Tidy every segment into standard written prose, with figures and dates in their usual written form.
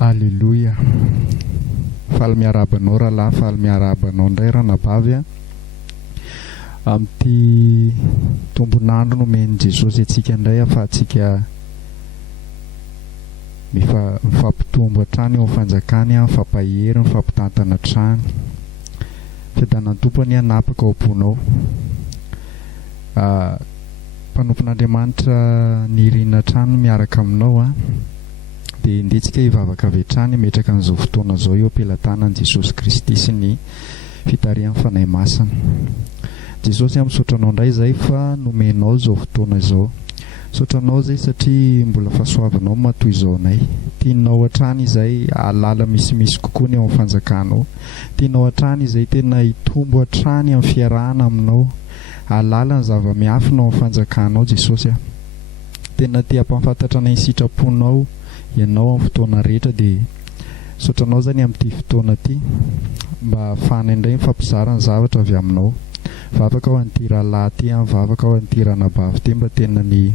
Alleluia. Faly miarabanao rahalahy, faly miarabanao indray ranabavy amin'ity tombonandro nomen'i Jesosy antsika indray afahantsika mifampitombo hatrany eo amin'ny fanjakany, mifampihery, mifampitantana hatrany. Fiadanan'ny tompony hanapaka ao am-ponao. Mpanompon'Andriamanitra nirina hatrany miaraka aminao dia indetsika hivavaka avy hatrany metraka an'izao fotoana izao eo am-pelantanan'i Jesosy Kristy sy ny fitarian'ny fanahy masina. Jesosy misaotranao indray izay fa nomenao izao fotoana izao. Saotranao izay satria mbola fahasoavanao matoy izao anay. Tianao hatrany izay alala misimisy kokoa ny ao amin'ny fanjakanao. Tianao hatrany izay tena hitombo hatrany amin'ny fiarahana aminao. Alala ny zava-miafinao amin'ny fanjakanao Jesosy. Tena tia hampafantatra ny sitraponao ianao amin'ny fotoana rehetra dia saotranao zany amin'ity fotoana ity mba ahafahana indray mifampizara ny zavatra avy aminao. Vavaka ao an'ity rahalahy ity, vavaka ao an'ity ranabavy ity mba tena ny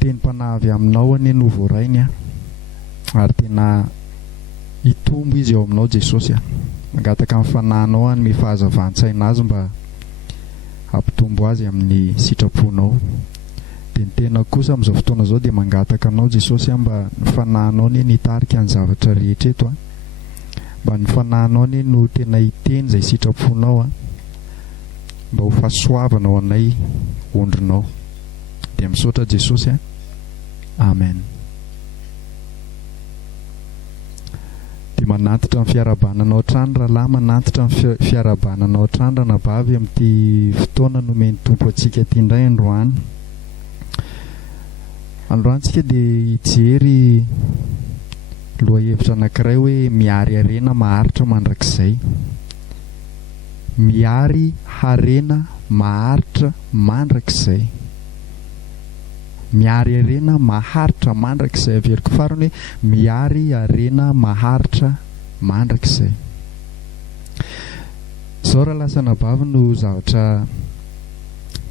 tenim-panahy avy aminao any no voarainy ary tena hitombo izy ao aminao Jesosy. Mangataka amin'ny fanahinao any mifahazavan-tsaina azy mba hampitombo azy amin'ny sitraponao. Dia ny tena kosa amin'izao fotoana izao dia mangataka anao Jesosy mba ny fanahinao ny nitarika ny zavatra rehetra eto mba ny fanahinao ny no tena hiteny izay sitraponao mba ho fahasoavanao anay ondrinao. Dia misaotra Jesosy. Amen. Dia manantitra ny fiarabananao hatrany rahalahy, manantitra ny fiarabananao hatrany ranabavy amin'ity fotoana nomeny tompo antsika ity indray androany. Androantsika dia hijery lohahevitra anankiray hoe miary harena maharitra mandrakizay. Miary harena maharitra mandrakizay. Miary harena maharitra mandrakizay. Averiko farany hoe miary harena maharitra mandrakizay. Izao raha lasa nabavy no zavatra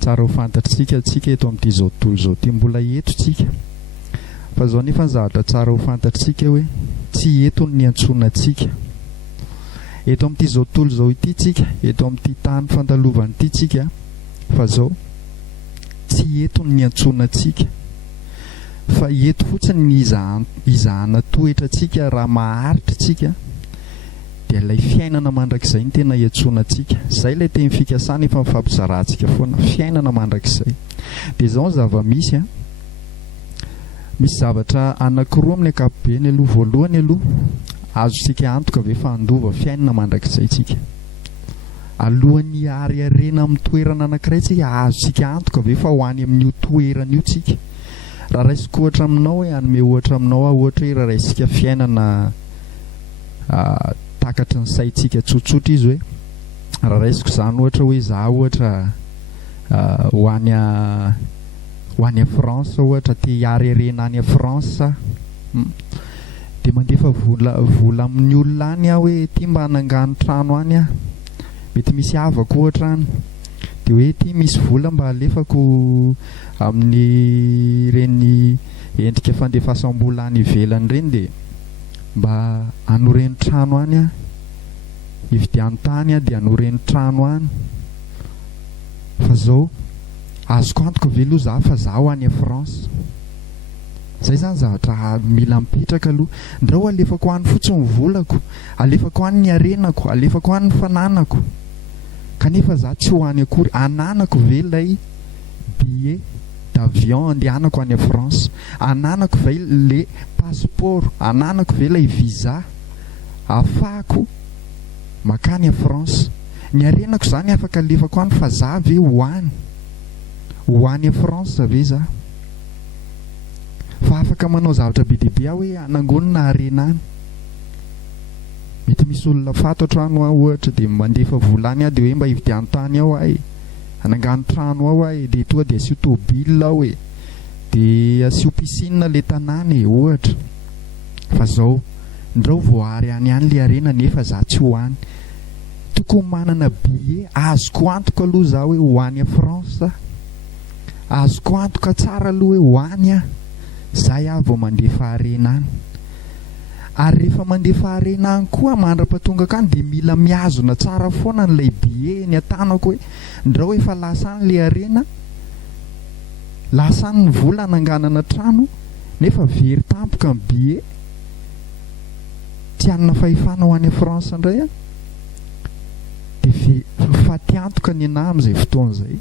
tsara ho fantatritsika atsika eto amin'ity zao tontolo izao ity. Mbola eto tsika fa izao nefa ny zavatra tsara ho fantatritsika hoe tsy eto ny antsoina atsika eto amin'ity zao tontolo izao ity tsika, eto amin'ity tany fandalovana ity tsika, fa izao tsy eto ny antsoina atsika fa eto fotsiny ny izahana toetra atsika. Raha maharitra tsika dia ilay fiainana mandrakizay ny tena hiantsoana atsika. Izay ilay teny fikasana efa mifampizarantsika foana, fiainana mandrakizay. Dia izao ny zava-misy misy zavatra anankiroa amin'ny ankapobeny aloha. Voalohany aloha azontsika antoka ve fa andova fiainana mandrakizay tsika. Alohan'ny ary harena amin'ny toerana anankiray tsika azontsika antoka ve fa ho any amin'io toerana io tsika. Raha raisiko ohatra aminao hoe hanome ohatra aminao ohatra hoe raha raisika fiainana takatry ny saintsika tsotsotra izy hoe raha raisiko izany ohatra hoe za ohatra ho any a France ohatra te hiary harena any a France dia mandefa vola amin'ny olona any hoe ty mba hanangano trano any mety misy havako ohatra any dia hoe ty misy vola mba alefako amin'ny ireny endrika fandefasam-bola any ivelany ireny dia mba hanoreny trano any hividiany tany dia hanoreny trano any. Fa izao azoko antoka ve aloha za fa za ho any a France. Izay zany zavatra mila mipetraka aloha. Ndrao alefako any fotsiny ny volako, alefako any ny harenako, alefako any ny fananako, kanefa za tsy ho any akory. Ananako ve ilay billet d'avion andehanako any a France, ananako ve le passeport, ananako ve ilay visa ahafahako makany a France. Ny harenako zany afaka alefako any fa za ve ho any a France ve za fa afaka manao zavatra be dia be hoe anangonina harena any. Mety misy olona fato trano ohatra dia mandefa vola any dia hoe mba hividiany tany ao anangano trano ao dia tonga dia asio tôbila ao dia asio piscine le tanàna ohatra. Fa izao ndrao voary any le harena nefa za tsy ho any. Tokony manana billet azoko antoka aloha za hoe ho any a France. Azoko antoka tsara aloha hoe ho any zay vao mandefa harena any. Ary rehefa mandefa harena any koa mandra-pahatonga akany dia mila miazona tsara foana n'ilay bie ny atanako hoe ndrao efa lasa any le harena, lasa any ny vola hananganana trano nefa very tampoka ny bie. Tianina fahefana ho any France indray dia faty antoka ny anahy amin'izay fotoana izay.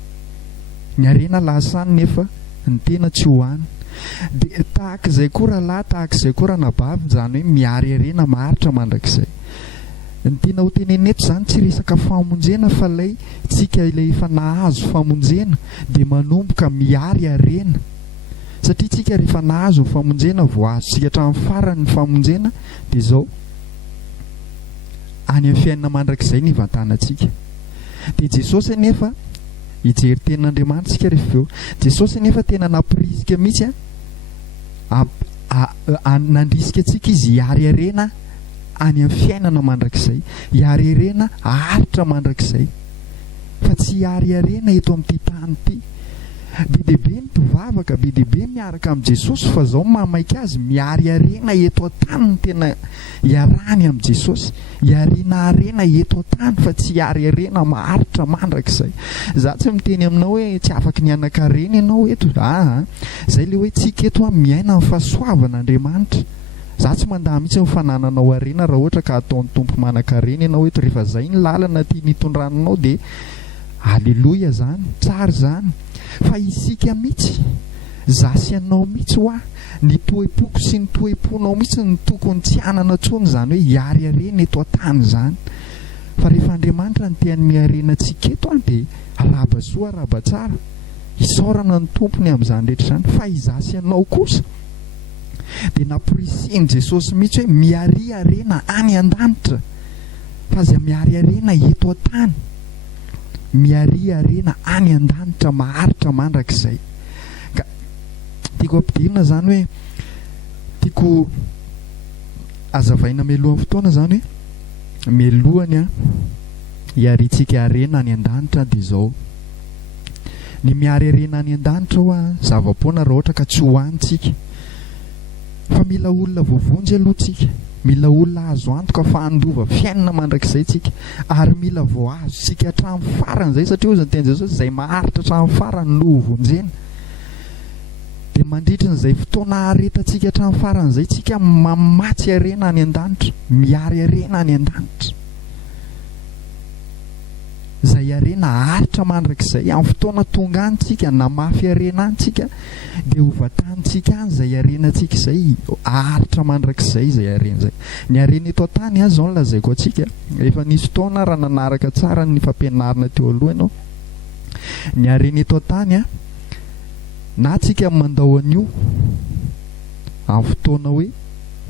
Ny harena lasa any nefa ny tena tsy hoany. Dia tahak'izay koa rahalahy, tahak'izay koa ranabavy, izany hoe miary harena maharitra mandrakizay. Ny tena ho teneneto izany tsy resaka famonjena fa ilay tsika ilay efa nahazo famonjena dia manomboka miary harena. Satria tsika rehefa nahazo ny famonjena, voahazo tsika hatramin'ny farany ny famonjena, dia izao any amin'ny fiainana mandrakizay ny ivantanantsika. Dia Jesosy anefa hijery tenin'Andriamanitra tsika rehefa eo. Jesosy anefa tena nampirisika mihitsy nandrisika antsika izy hiary harena any amin'ny fiainana mandrakizay, hiary harena haritra mandrakizay, fa tsy hiary harena eto amin'ity tany ity. Be dehibe ny mpivavaka, be dehibe miaraka amin'ny Jesosy, fa izao mamaika azy miary harena eto an-tany no tena hiarahany amin'ny Jesosy, hiariana harena eto an-tany fa tsy hiary harena maharitra mandrakizay. Za tsy miteny aminao hoe tsy afaka ny anan-karena ianao eto, zay le hoe tsika eto miaina amin'ny fahasoavan'Andriamanitra. Za tsy mandahy mihitsy mifanananao harena raha ohatra ka ataon'ny tompo manan-karena ianao eto. Rehefa zay ny lalana tia nitondrananao dia aleloia zany, tsara zany. Fa isika mihitsy, za sy anao mihitsy hoa ny toepoko sy ny toeponao mihitsy ny tokony tsy hanana tsony zany hoe hiary harena eto an-tany zany. Fa rehefa Andriamanitra ny tiany miarenantsika eto dia araba soa araba tsara, isaorana ny tompony amin'izany rehetra izany. Fa iza sy anao kosa dia namporisiny Jesosy mihitsy hoe miary harena any an-danitra, fa aza miary harena eto an-tany, miary harena any an-danitra maharitra mandrakizay. Ka tiako ampidirina zany hoe, tiako azavaina mialohan'ny fotoana zany hoe mialohany hiarintsika harena any an-danitra dia izao. Ny miary harena any an-danitra hoa zava-poana raha ohatra ka tsy hoanitsika, fa mila olona voavonjy aloha tsika, mila olona azo antoka fa handova fiainana mandrakizay tsika, ary mila voahazo tsika hatramin'ny farany izay, satria ozy ny teny Jesosy izay maharitra hatramin'ny farany no vonjena. Dia mandritra n'izay fotoana aretantsika hatramin'ny farany izay tsika mamatsy harena any an-danitra, miary harena any an-danitra, izay harena haritra mandrakizay. Amin'ny fotoana tonga any tsika namafy harena any tsika dia hovatantsika any izay harenantsika izay haritra mandrakizay, izay harena izay. Ny harena eto an-tany izao no lazaiko antsika. Efa nisy fotoana raha nanaraka tsara ny fampianarana teo aloha ianao. Ny harena eto an-tany na tsika mandao an'io amin'ny fotoana hoe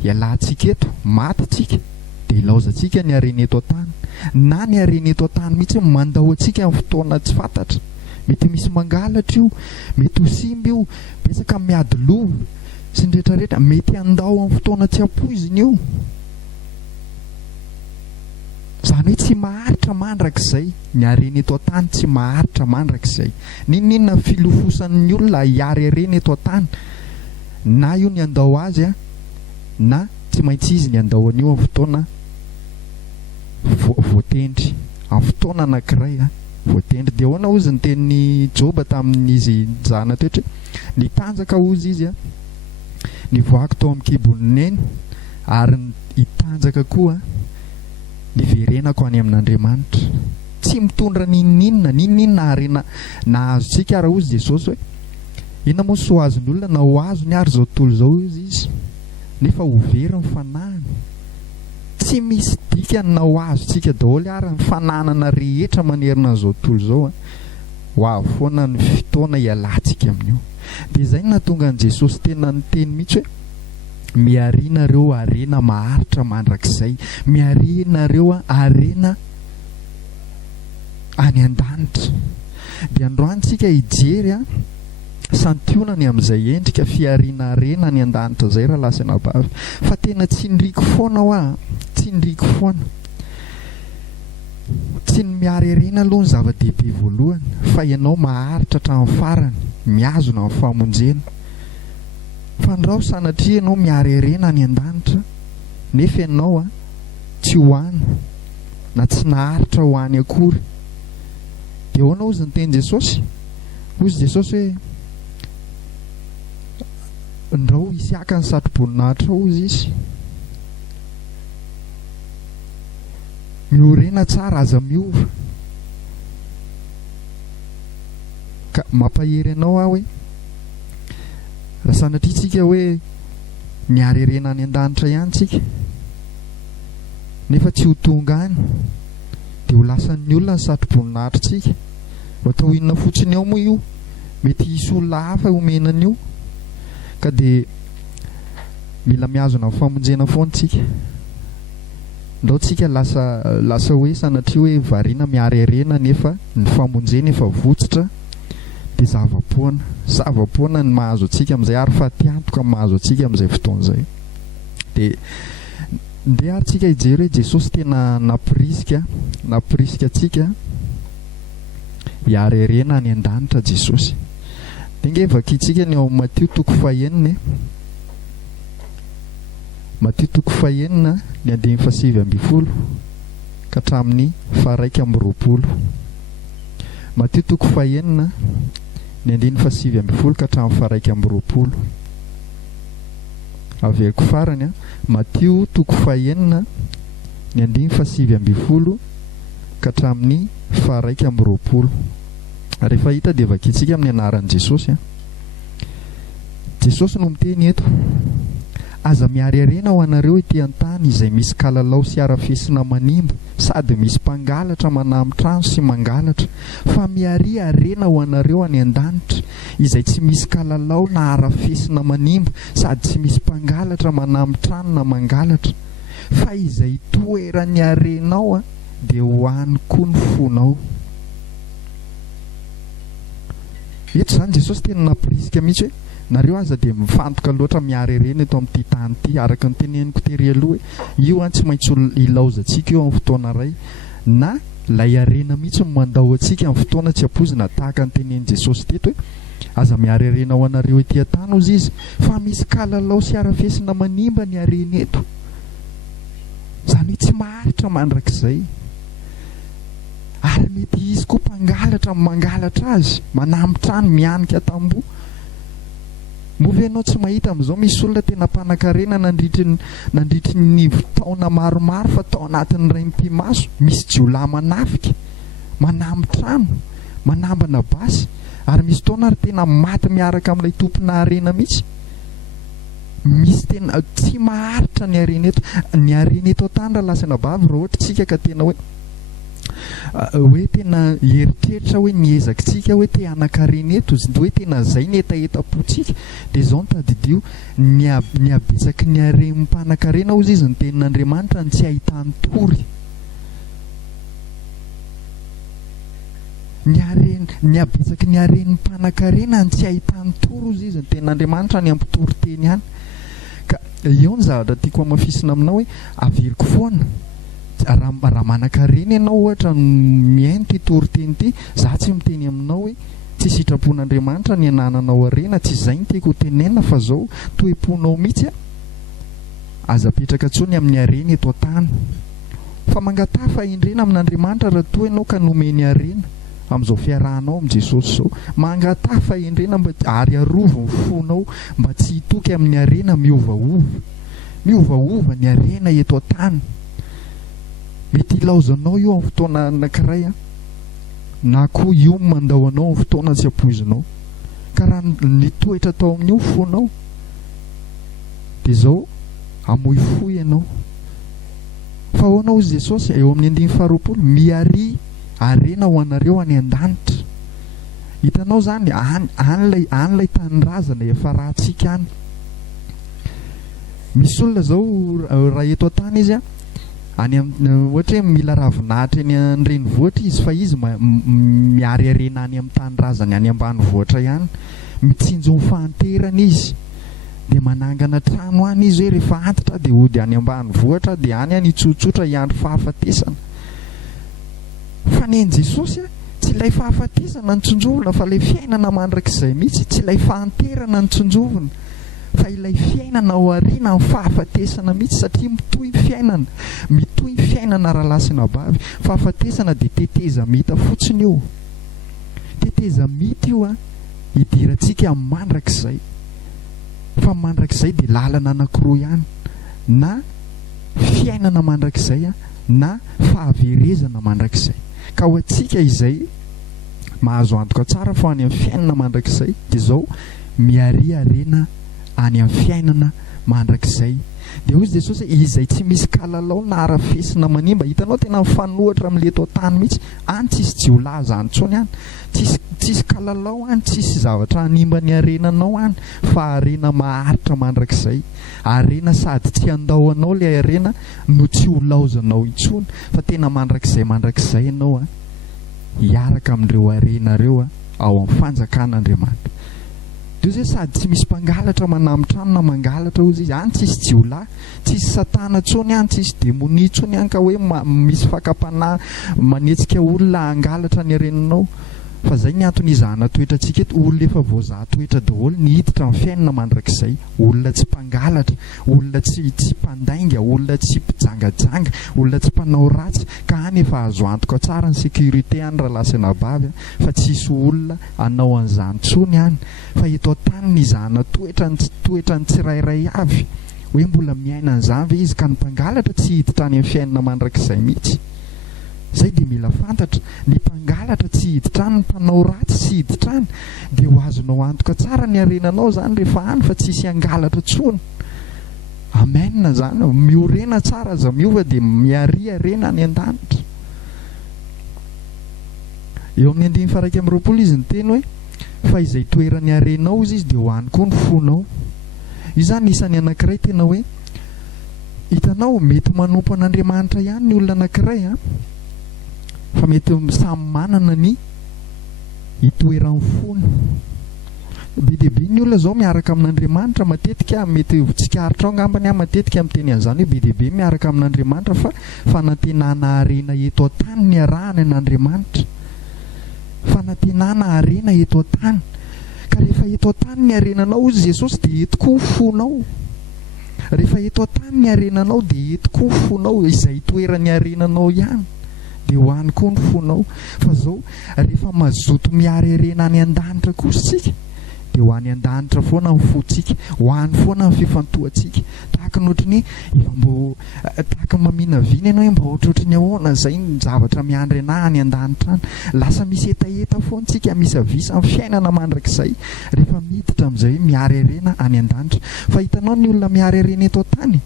hialantsika eto, maty tsika, dia ilaozantsika ny harena eto an-tany. Na ny harena eto an-tany mihitsy mandao antsika amin'ny fotoana tsy fantatra, mety misy mangalatra io, mety ho simba io, betsaka miady loha sy ny rehetrarehetra, mety andao amin'ny fotoana tsy ampoiziny io. Izany hoe tsy maharitra mandrakizay ny harena eto an-tany, tsy maharitra mandrakizay. Ninona ny filofosan'ny olona hiary harena eto an-tany? Na io ny andao azy na tsy maintsy izy ny andao an'io amin'ny fotoana voatendry, amin'ny fotoana anankiray voatendry. Dia ahoana ozy ny tenin'ny Joba tamin'izy jana toetra, nitanjaka ozy izy nivoaka tao amin'ny kibon'ny neny, ary hitanjaka koa niverenako any amin'Andriamanitra. Tsy mitondra ninninna harena nahazontsika raha ozy Jesosy hoe inona moa sy ho azon'olona na ho azony ary zao tontolo zao izy, nefa ho very ny fanahany. Tsy misy dikany na ho azontsika daholo ary ny fananana rehetra manerina an'izao tontolo zao. Ho avy foana ny fotoana hialantsika amin'io. Dia izay nahatonga an' Jesosy tena niteny mihitsy hoe miarinareo harena maharitra mandrakizay, miarinareo harena any an-danitra. Dia androany tsika hijery santionany amin'izay endrika fiariana harena any an-danitra izay raha lasa anabavy. Fa tena tsindriko foana hoa, tsindriko foana. Tsy ny miary harena aloha ny zava-dehibe voalohany, fa ianao maharitra hatramin'ny farany, miazona amin'ny famonjena. Fa ndrao sanatria ianao miary harena any an-danitra nefa ianao tsy hoany na tsy naharitra hoany akory. Dia ahoana ozy nyteny Jesosy? Ozy Jesosy hoe ndrao isiaka ny satroboninahitra ozy izy, miorena tsara aza miova. Ka mampahery anao hoe raha sanatria tsika hoe miary rena any an-danitra ihany tsika nefa tsy ho tonga any, dia ho lasan'ny olona ny satroboninahitra tsika. Atao inona fotsiny ao moa io? Mety hisy olona hafa homenan'io. Ka dia mila miazona amin'ny famonjena foana tsika. Ndao tsika lasa hoe sanatria hoe variana miary arena nefa ny famonjena efa votsitra, dia zava-poana ny mahazo atsika amin'izay, ary fa tiantoka mahazo atsika amin'izay fotoan'izay. Dia ndeha ary tsika hijery hoe Jesosy tena napirisika atsika hiary arena any an-danitra Jesosy. Dia nge vakiantsika ny ao Matteo 4:9, Matteo 4:9 ny 7:20 ka hatramin'ny 1:20. Matteo 4:9 ny 7:20 ka hatramin'ny 1:20. Averiko farany Matteo 4:9 ny 7:20 ka hatramin'ny 1:20. Rehefa hita dia vakiantsika amin'ny anaran'i Jesosy. Jesosy no miteny eto: aza miary arena ho anareo ety an-tany izay misy kalalao sy arafesina manimba, sady misy mpangalatra manamo trano sy mangalatra, fa miary arena ho anareo any an-danitra izay tsy misy kalalao na arafesina manimba, sady tsy misy mpangalatra manamo trano na mangalatra, fa izay toerany arenao dia hoany koa ny fonao. Eto zany Jesosy tena napirisika mihitsy hoe nareo aza dia mifantoka loatra miary arena eto amin'ity tany ity, araka ny teneniko tery aloha hoe io tsy maintsy ilaozantsika eo amin'ny fotoana iray, na lay arena mihitsy mandao antsika amin'ny fotoana tsy ampoizina, tahaka ny tenen'i Jesosy teto hoe aza miary arena ho anareo ety an-tany ozy izy, fa misy kalalao sy arafesina manimba ny arena eto. Zany hoe tsy maharitra mandrakizay, ary mety izy koa mpangalatra mangalatra azy, manambotrano mianika tamboho. Move ianao tsy mahita amin'izao misy olona tena mpanan-karena nandritry ny taona maromaro fa tao anatin'ny raim-pimaso, misy jiolahy manafika, manambotrano, manambana basy, ary misy taona ary tena maty miaraka amin'ilay tompona arena mihitsy. Misy tena tsy maharitra ny arena eto. Ny arena eto an-tany raha lasana bavy raha ohatra tsika ka tena hoe tena heritreritra hoe niezaka tsika hoe te hanan-karena eto, hoe tena zay ny etaetapontsika, dia izao notadidio ny habetsaky ny mmpanan-karena ozy izy ny tenin'Andriamanitra ny tsy ahitany tory. Ny habetsaky ny haren'ny mmpanan-karena ny tsy ahitany tory ozy izy ny tenin'Andriamanitra ny ampitory teny ihany. Ka eo ny zavatra tiako hamafisina aminao hoe averiko foana, raha manan-karena ianao ohatra miaino ty tory teny ity, za tsy miteny aminao hoe tsy sitrapon'Andriamanitra ny anananao arena, tsy izay ny tiako tenena, fa zao toe-ponao mihitsy aza petraka tsony amin'ny arena eto an-tany, fa mangataha fahendrena amin'Andriamanitra raha toa ianao ka nomeny arena amin'izao fiarahanao amin'i Jesosy zao. Mangataha fahendrena ary arovo ny fonao mba tsy hitoky amin'ny arena miovaova ny arena eto an-tany. Mety ilaozanao io amin'ny fotoana anankiray na koa io mandao anao amin'ny fotoana tsy ampoizinao, ka raha ny toetra tao amin'io fonao dia izao amoy foy ianao. Fa ahoana hozy Jesosy eo amin'ny 20 miary arena ho anareo any an-danitra. Hitanao zany an'ilay tanirazana efa rahantsika any. Misy olona zao raha eto an-tany izy ohatra hoe mila ravinahitra eny an-drenivohitra izy, fa izy miary arena any amin'ny tanirazany any ambanivohitra ihany, mitsinjo ny fahanterana izy, dia manangana trano any izy hoe rehefa antitra dia ody any ambanivohitra, dia any itsotsotra hiandry fahafatesana. Fa neny Jesosy tsy ilay fahafatesana ny tsonjovina, fa ilay fiainana mandrakizay mihitsy, tsy ilay fahanterana ny tsonjovina, fa ilay fiainana ao aoriana amin'ny fahafatesana mihitsy, satria mitohy fiainana, mitohy fiainana rahalasina bavy. Fahafatesana dia teteza mita fotsiny io, teteza mita io a hidirantsika amin'ny mandrakizay. Fa mandrakizay dia lalana anankiroa ihany, na fiainana mandrakizay a na fahaverezana mandrakizay. Ka ho antsika izay mahazo antoka tsara fa any amin'ny fiainana mandrakizay dia zao miariarena any amin'ny fiainana mandrakizay. Dia hoy Jesosy izay tsy misy kalalao na arafesina manimba. Hitanao tena mifanohitra amin'le tao tany mihitsy. Any tsisy jiolaza any intsony any, tsisy kalalao any, tsisy zavatra hanimba ny arenanao any, fa arena maharitra mandrakizay. Arena sady tsy andahoanao le arena no tsy ho laozanao intsony, fa tena mandrakizay ianao a, hiaraka amin'ireo arena ireo a ao amin'ny fanjakan'Andriamanitra. Dia zay sady tsy misy mpangalatra manamitrano na mangalatra ozy izy. Any tsisy jiolahy, tsisy satana tsony any, tsisy demonia tsony any ka hoe misy fakapanahy manetsika olona hangalatra ny arenanao. Fa zay ny antony izahana toetra antsika eto. Olona efa voazaha toetra daholo ny hiditra amin'ny fiainana mandrakizay. Olona tsy mpangalatra, olona tsy mpandainga, olona tsy mpijangajanga, olona tsy mpanao ratsy. Ka any efa azo antoka tsara ny sécurité any rahalasina bavy, fa tsisy olona anao an'izany tsony any. Fa eto tany ny izahana toetra ny tsirairay avy, hoe mbola miaina an'izany ve izy ka ny mpangalatra tsy hiditra any amin'ny fiainana mandrakizay mihitsy. Zay dia mila fantatra, ny mpangalatra tsy hiditra any, ny mpanao ratsy tsy hiditra any. Dia ho azonao antoka tsara ny arenanao zany rehefa any fa tsisy hangalatra tsony. Amen zany, miorena tsara aza miova dia miariarena any an-danitra. Eo amin'ny 1:20 izy ny teny hoe fa izay toerany arenao izy dia ho any koa ny fonao. Io zany isany anankiray tena hoe hitanao mety manompo an'Andriamanitra ihany ny olona anankiray a, fa mety samy manana ny hitoeran'ny fony. Be dia be ny olona zao miaraka amin'Andriamanitra matetika mety tsikaritra ao ngambany a matetika miteny an'izany hoe be dia be miaraka amin'Andriamanitra fa fanantenana arena eto an-tany ny arahany an'Andriamanitra, fanantenana arena eto an-tany. Ka rehefa eto an-tany ny arenanao izy Jesosy dia eto koa fonao. Rehefa eto an-tany ny arenanao dia eto koa fonao, izay toerany arenanao ihany dia ho any koa ny fonao. Fa zao rehefa mazoto miary arena any an-danitra kosa tsika dia ho any an-danitra foana ny fontsika, ho any foana ny fifantohantsika. Tahaka ny ohatrin'ny tahaka mamina vina ianao hoe mba ohatrohatry ahoana zay ny zavatra miandry anahy any an-danitra any. Lasa misy etaeta foana tsika, misy avisa amin'ny fiainana mandrakizay rehefa miditra amin'izay hoe miary arena any an-danitra. Fa hitanao ny olona miary arena eto an-tany,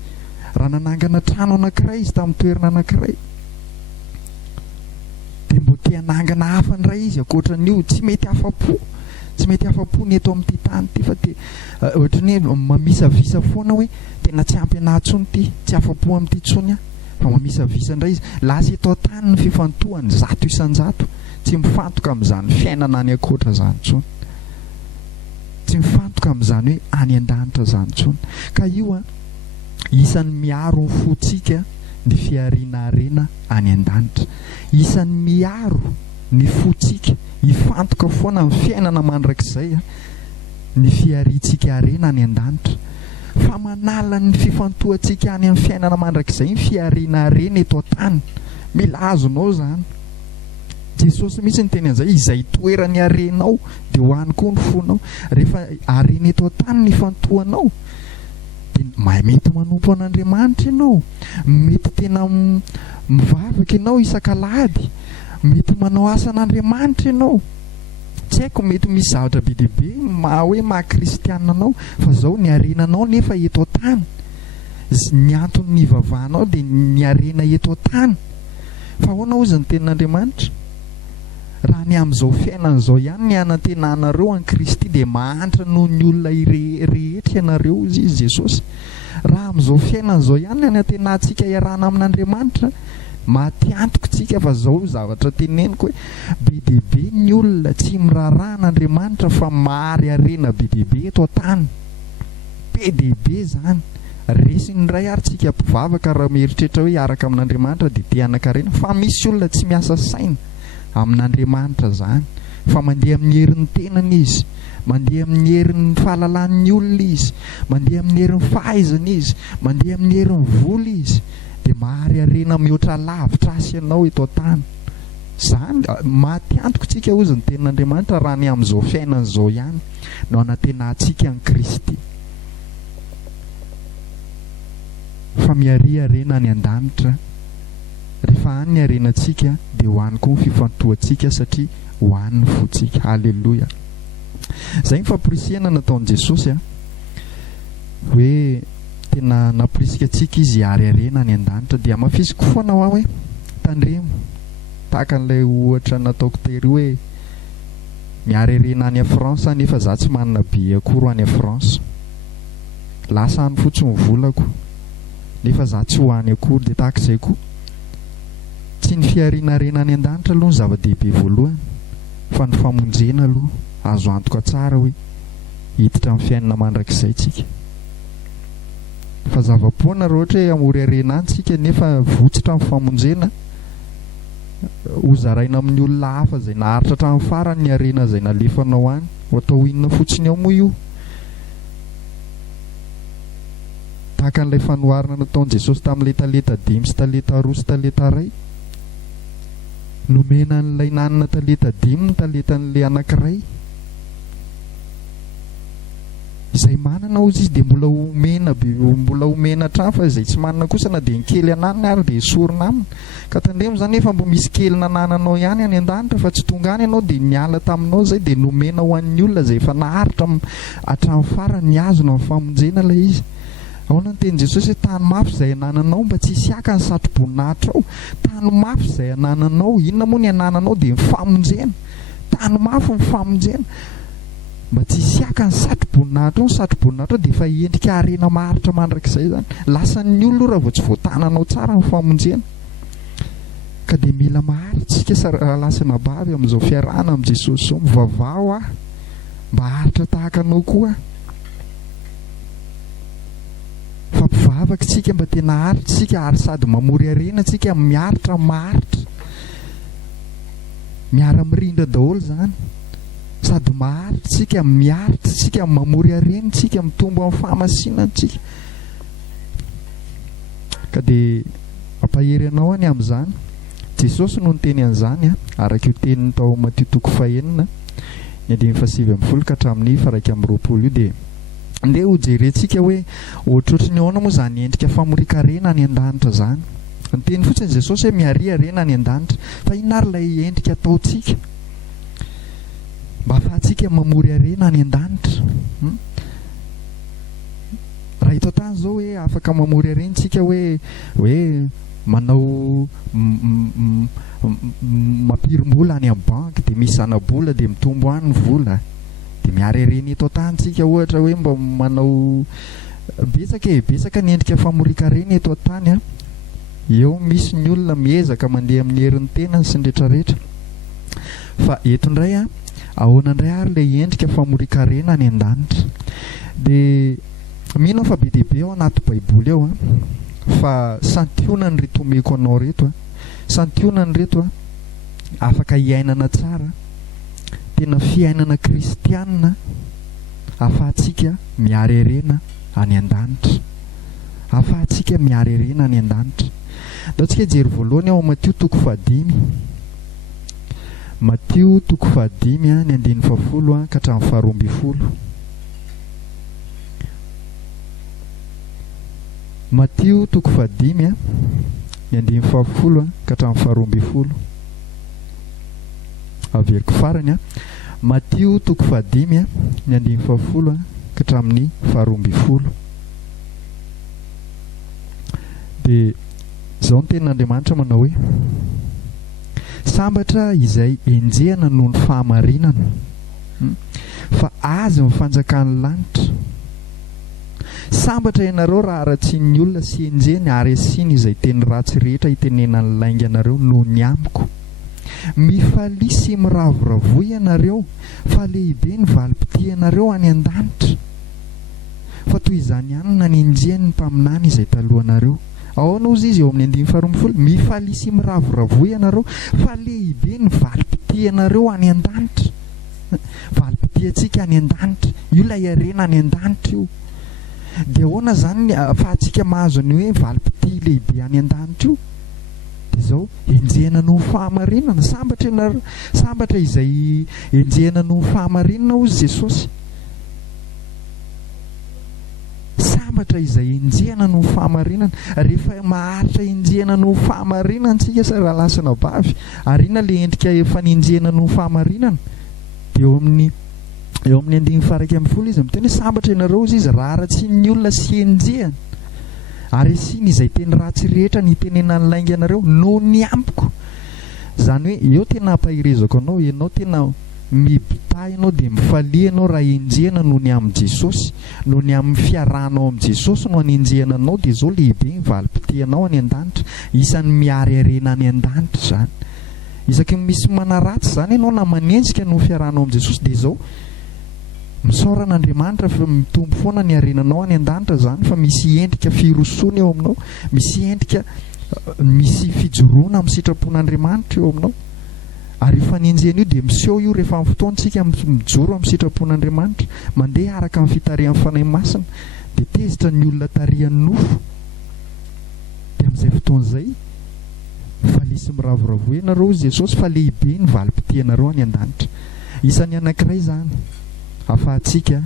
raha nanangana trano anankiray izy tamin'ny toerana anankiray dia mbo te hanangana hafa ny ray izy ankoatran'io, tsy mety afa-po ny eto amin'ity tany ity, fa ohatran'ny hoe mamisavisa foana hoe tena tsy ampy anahy tsony ity, tsy afa-po amin'ity tsony a, fa mamisavisa indray izy. Lasa eto an-tany ny fifantohany zato isan-jato, tsy mifantoka amin'izany fiainana any ankoatra zany tsony, tsy mifantoka amin'izany hoe any an-danitra zany tsony. Ka io a isan'ny miaro ny fontsika ny fiariana arena any an-danitra. Isan'ny miaro ny fontsika hifantoka foana amin'ny fiainana mandrakizay ny fiarintsika arena any an-danitra. Fa manala ny fifantohantsika any amin'ny fiainana mandrakizay ny fiariana arena eto an-tany. Mila azonao zany. Jesosy mihitsy ny teny an'izay, izay toerany arenao dia ho any koa ny fonao. Rehefa arena eto an-tany ny fantohanao dia mety manompo an'Andriamanitra ianao, mety tena mivavaka ianao isan-kalady, mety manao asan'Andriamanitra ianao. Tsy haiko, mety misy zavatra be dia be hoe maha-kristianina anao, fa zao ny arenanao nefa eto an-tany. Ny antony ny vavahanao dia ny arena eto an-tany. Fa ahoana ozy ny tenin'Andriamanitra? Raha ny amin'izao fiainana izao ihany ny anantenanareo any Kristy dia mahantra noho ny olona rehetra ianareo izy Jesosy. Raha amin'izao fiainana izao ihany ny anantenantsika iarahana amin'Andriamanitra, maty antoka tsika. Fa zao zavatra teneniko hoe be dia be ny olona tsy miraharaha an'Andriamanitra fa mahary arena be dia be eto an-tany. Be dia be zany. Resiny ray ary tsika mpivavaka raha mieritreritra hoe hiaraka amin'Andriamanitra dia te hanankarena, fa misy olona tsy miasa saina amin'Andriamanitra zany, fa mandeha amin'ny herin'ny tenany izy, mandeha amin'ny herin'ny fahalalan'ny olona izy, mandeha amin'ny herin'ny fahaizana izy, mandeha amin'ny herin'ny vola izy, dia mahary harena mihoatra lavitra asy ianao eto an-tany. Zany maty antoko tsika ozy ny tenin'Andriamanitra raha ny amin'izao fiainana izao ihany no anantenantsika ny Kristy. Fa miary harena any an-danitra, rehefa any ny harenantsika dia ho any koa ny fifantohantsika satria ho any ny fontsika. Halleloja. Izay ny famporisihana nataon'i Jesosy hoe tena naporisika antsika izy hiary harena any an-danitra. Dia mafisiko foana ho hoe tandremo tahaka an'ilay ohatra nataoko tery hoe miary harena any a France nefa za tsy manana be akory any a France, lasa any fotsiny ny volako nefa za tsy ho any akory. Dia tahaka izay koa tsy ny fiariana harena any an-danitra aloha ny zava-dehibe voalohany, fa ny famonjena aloha azo antoka tsara hoe hiditra amin'ny fiainana mandrakizay tsika. Fa zava-poana raha ohatra hoe amory harena any tsika nefa votsitra amin'ny famonjena, hozaraina amin'ny olona hafa izay naharitra hatramin'ny farany ny harena izay nalefanao any, ho atao inona fotsiny ao moa io. Tahaka an'ilay fanoharana nataon'i Jesosy tamin'ilay talenta 5 sy talenta 2 sy talenta 1, nomena an'ilay nanana talenta 5 ny talentan'ilay anankiray, izay manana ozy izy dia mbola omena hatrany, fa izay tsy manana kosa na dia ny kely ananany ary dia esorina aminy. Ka tandremo zany efa mbo misy kely nanananao ihany any an-danitra fa tsy tonga any ianao dia miala taminao zay dia nomena ho an'ny olona izay efa naharitra hatramin'ny farany ny azona amin'ny famonjena ilay izy. Ahoana ny tenin' Jesosy hoe tany mafy izay anananao mba tsy hisiaka ny satroboninahitra ao. Tany mafy izay anananao, inona moa ny anananao dia ny famonjena. Tany mafy ny famonjena mba tsy hisiaka ny satroboninahitra ao. Ny satroboninahitra dia efa endrika harena maharitra mandrakizay zany. Lasan'ny olona raha vao tsy voatananao tsara ny famonjena. Ka dia mila maharitsika lasana bavy amin'izao fiarahana amin'i Jesosy izao. Mivavao mba haritra tahaka anao koa. Fampivavaka tsika mba tena haritra tsika ary sady mamory harena tsika miharitra maharitra, miara mirindra daholo zany, sady maharitra tsika miharitra tsika mamory harena tsika mitombo amin'ny fahamasinana tsika. Ka dia mampahery anao any amin'izany. Jesosy no niteny an'izany araka io teniny tao Matthieu 4:9 ny 7:20 ka hatramin'ny 1:20 io. Dia ndeha ho jerentsika hoe ohatrohatry ny ahoana moa zany endrika famorika harena any an-danitra zany. Nyteny fotsiny Jesosy hoe miary harena any an-danitra, fa inona ary ilay endrika ataontsika mba ahafahantsika mamory harena any an-danitra? Raha ito tany zao hoe afaka mamory harentsika hoe manao mampirim-bola any amin'ny banky dia misy zana-bola dia mitombo any ny vola, dia miary harena eto an-tantsika ohatra hoe mba manao betsaka ny endrika famorika harena eto an-tany. Eo misy ny olona miezaka mandeha amin'ny herin'ny tenany sy ny rehetrarehetra. Fa eto indray ahoana indray ary ilay endrika famorika harena any an-danitra. Dia mino fa be dehibe ao anaty baiboly ao fa santionany reto omeko anao reto santionany reto afaka hiainana tsara, tena fiainana kristianina, ahafahantsika miary harena any an-danitra, ahafahantsika miary harena any an-danitra. Daontsika jery voalohany ao Matthieu 5:5, Matthieu 5:5 ny 10 ka hatramin'ny 12. Matthieu 5:5 ny 10 ka hatramin'ny 12. Averiko farany Matthieu 5:5 ny 10 ka hatramin'ny 12. Dia izao ny tenin'Andriamanitra manao hoe sambatra izay enjehana noho ny fahamarinana, fa azy ny fanjakan'ny lanitra. Sambatra ianareo raha aratsian'ny olona sy enjeny ary asiany izay teny ratsy rehetra hitenenany lainga anareo noho ny amiko. Mifalia sy miravoravoa ianareo, fa lehibe ny valim-pity ianareo any an-danitra. Fa toy izany ihany na nenjehany ny mpaminany izay talohanareo. Ahoana ozy izy eo amin'ny 10 mifalia sy miravoravoa ianareo, fa lehibe ny valim-pity ianareo any an-danitra. Valim-potia antsika any an-danitra, io ilay harena any an-danitra io. Dia ahoana zany ahafahantsika mahazo ny hoe valim-potia lehibe any an-danitra io? Dia izao enjehana noho ny fahamarinana, sambatra izay enjehana noho ny fahamarinana hozy Jesosy. Sambatra izay enjehana noho ny fahamarinana. Rehefa maharitra enjehana noho ny fahamarinana antsika sa raha lasana bavy, arina le endrika efa nenjehana noho ny fahamarinana. Dia eo amin'ny 1:40 izy miteny hoe sambatra ianareo izy raha tsy ny olona sy enjehana, ary siny izay teny ratsy rehetra ny tenena ny lainga ianareo no ny ampiko. Zany hoe eo tena ampahirezako anao, ianao tena mibita ianao dia mifalia ianao raha enjehana noho ny amin'ny Jesosy, noho ny amin'ny fiarahanao amin'ny Jesosy no anenjehana anao. Dia izao lehibe ny valim-potianao any an-danitra, isan'ny miary harena any an-danitra zany. Isaky misy manaratsy zany ianao na manenjika no fiarahanao amin'ny Jesosy, dia izao misaoran'Andriamanitra fa mitombo foana ny harenanao any an-danitra zany, fa misy endrika firosoana eo aminao, misy endrika misy fijoroana amin'ny sitrapon'Andriamanitra eo aminao. Ary fanenjehana io dia miseho io rehefa amin'ny fotoantsika mijoro amin'ny sitrapon'Andriamanitra, mandeha araka amin'ny fitarihan'ny fanahy masina, dia tezitra ny olona tarihan'ny nofo. Dia amin'izay fotoan'izay falisy miravoravo ianareo Jesosy, fa lehibe ny valim-potianareo any an-danitra. Isan'ny anankiray zany ahafahantsika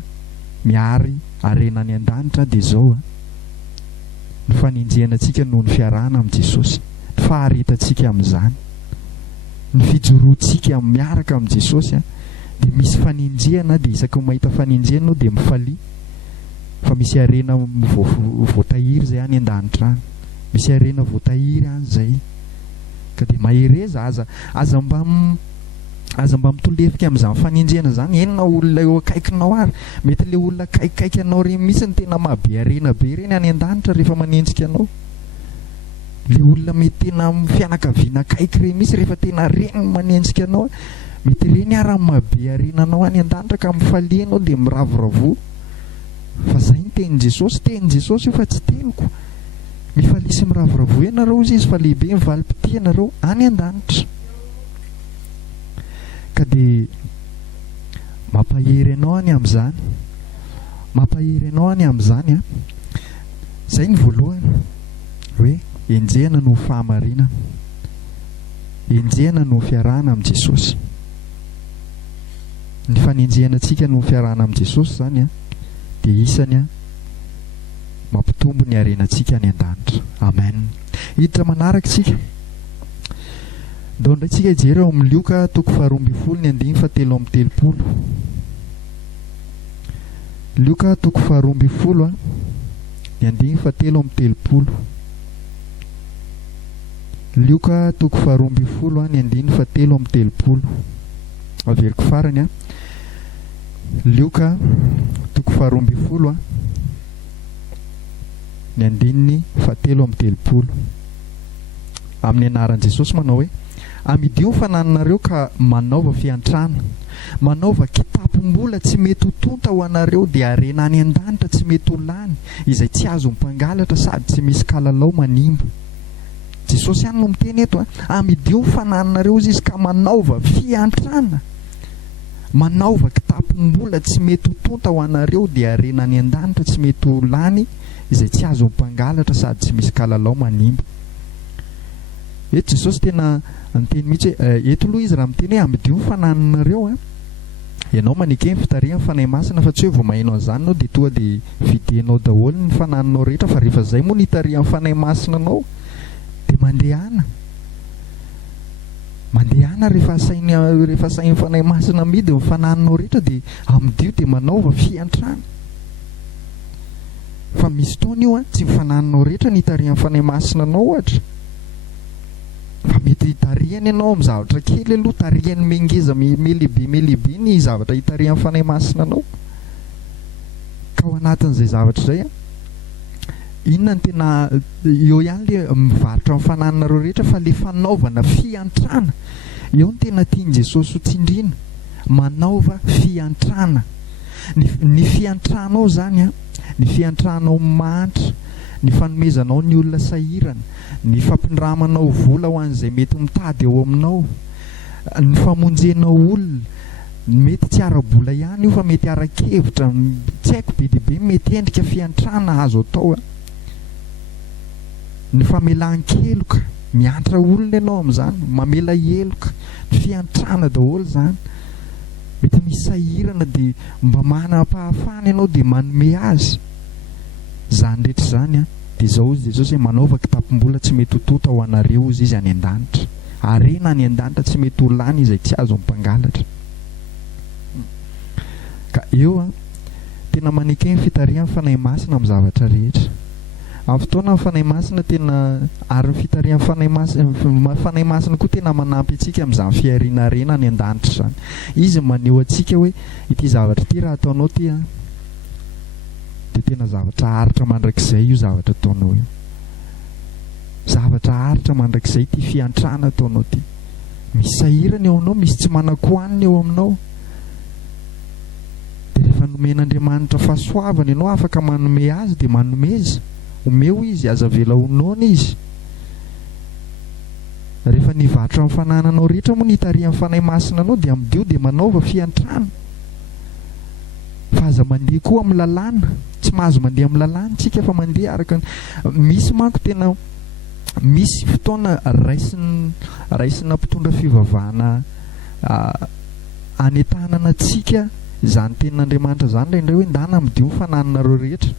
miary harena any an-danitra dia izao ny fanenjehanantsika noho ny fiarahana amin'ny Jesosy, ny faharitantsika amin'izany, ny fijoroantsika miaraka amin'ny Jesosy dia misy fanenjehana. Dia isaky mahita fanenjehana dia mifalia, fa misy harena voatahiry zay any an-danitra any, misy harena voatahiry any zay. Ka dia mahereza aza mba mitolefika amin'izany fanenjehana zany. Enina olona eo akaikinao ary, mety le olona akaikikaiky anao reny misy ny tena mahabe harena be reny any an-danitra rehefa manenjika anao. Le olona mety tena fianakaviana akaiky reny misy rehefa tena reny manenjika anao, mety reny ary mahabe harena anao any an-danitra ka mifalia anao dia miravoravo. Fa zay ny tenin Jesosy, tenin Jesosy io fa tsy teniko. Mifalia sy miravoravo ianareo izy fa lehibe ny valim-potia ianareo any an-danitra. Ka dia mampahery anao any amin'izany, mampahery anao any amin'izany zay ny voalohany hoe enjehana no fahamarinana, enjehana no fiarahana amin'ny Jesosy. Ny fanenjehanantsika no fiarahana amin'ny Jesosy zany dia isany mampitombo ny harenantsika any an-danitra. Amen. Hiditra manaraka tsika dao indray tsika hijery ao amin'ny Lioka 2:17. Lioka 2:17. Lioka 2:17. Averiko farany Lioka 2:17. Amin'ny anaran'i Jesosy manao hoe amidio ny fanananareo ka manaova fiantrana, manaova kitapom-bola tsy mety ho tonta ho anareo, dia harena any an-danitra tsy mety ho lany, izay tsy azo mpangalatra sady tsy misy kalalao manimba. Jesosy ihany no miteny eto amidio ny fanananareo izy ka manaova fiantrana, manaova kitapom-bola tsy mety ho tonta ho anareo, dia harena any an-danitra tsy mety ho lany, izay tsy azo mpangalatra sady tsy misy kalalao manimba. Eto Jesosy tena anteny mihitsy eto aloha izy raha miteny hoe amidio ny fanananareo ianao manekeny fitarihan'ny fanahy masina, fa tsy hoe vao maheno an'izany anao dia tonga dia videnao daholo ny fanananao rehetra, fa rehefa zay moa nitarihan'ny fanahy masina anao dia mandehana rehefa sain'ny fanahy masina midy ny fanananao rehetra dia amidio dia manaova fiantrana. Fa misy taona io tsy fanananao rehetra nitarihan'ny fanahy masina anao ohatra, fa mety hitarihany ianao amin'ny zavatra kely aloha, tarihany mengeza melehibe ny zavatra hitarihan'ny fanahy masina anao. Ka ao anatin'izay zavatra izay inona ny tena eo ihany le mivarotra amin'ny fanananareo rehetra, fa le fanaovana fiantrana eo ny tena tiany Jesosy ho tsindriana, manaova fiantrana. Ny fiantranao zany ny fiantranao mantra, ny fanomezanao ny olona sahirana, ny fampindramanao vola ho an'izay mety mitady eo aminao, ny famonjenao olona, mety tsy ara-bola ihany io fa mety ara-kevitra, tsy haiko be dia be mety endrika fiantrana azo atao ny famelan-keloka, miantra olona ianao amin'izany, mamela heloka, fiantrana daholo zany. Mety misy sahirana dia mba manam-pahafana ianao dia manome azy zany rehetra zany dia zao izy Jesosy hoe manaova kitapo-mbola tsy mety ho tota ho anareo izy any an-danitra, arena any an-danitra tsy mety ho lany izay tsy azo mpangalatra. Ka eo tena manekeny fitarihan'ny fanahy masina amin'ny zavatra rehetra. Amin'ny fotoana ny fanahy masina tena, ary ny fitarihan'ny fanahy masina koa tena manampy antsika amin'izany fiarinarena any an-danitra zany. Izy maneho antsika hoe ity zavatra ity raha ataonao ty dia tena zavatra haritra mandrakizay io zavatra ataonao io, zavatra haritra mandrakizay ty fiantrana ataonao ty. Misy sahirana eo aminao, misy tsy manan-koanina eo aminao, dia rehefa nomen'Andriamanitra fahasoavana ianao afaka manome azy dia manome izy, omeo izy, aza vela honoana izy. Rehefa nivatra amin'ny fanananao rehetra moa nitarihan'ny fanahy masina anao dia amidio dia manaova fiantrana. Fa aza mandeha koa amin'ny lalàna, tsy mahazo mandeha amin'ny lalàna tsika fa mandeha araka misy manko tena misy fotoana raisina mpitondra fivavahana any tanana tsika izany tenin'Andriamanitra zany indray hoe ndana amidio fanananareo rehetra.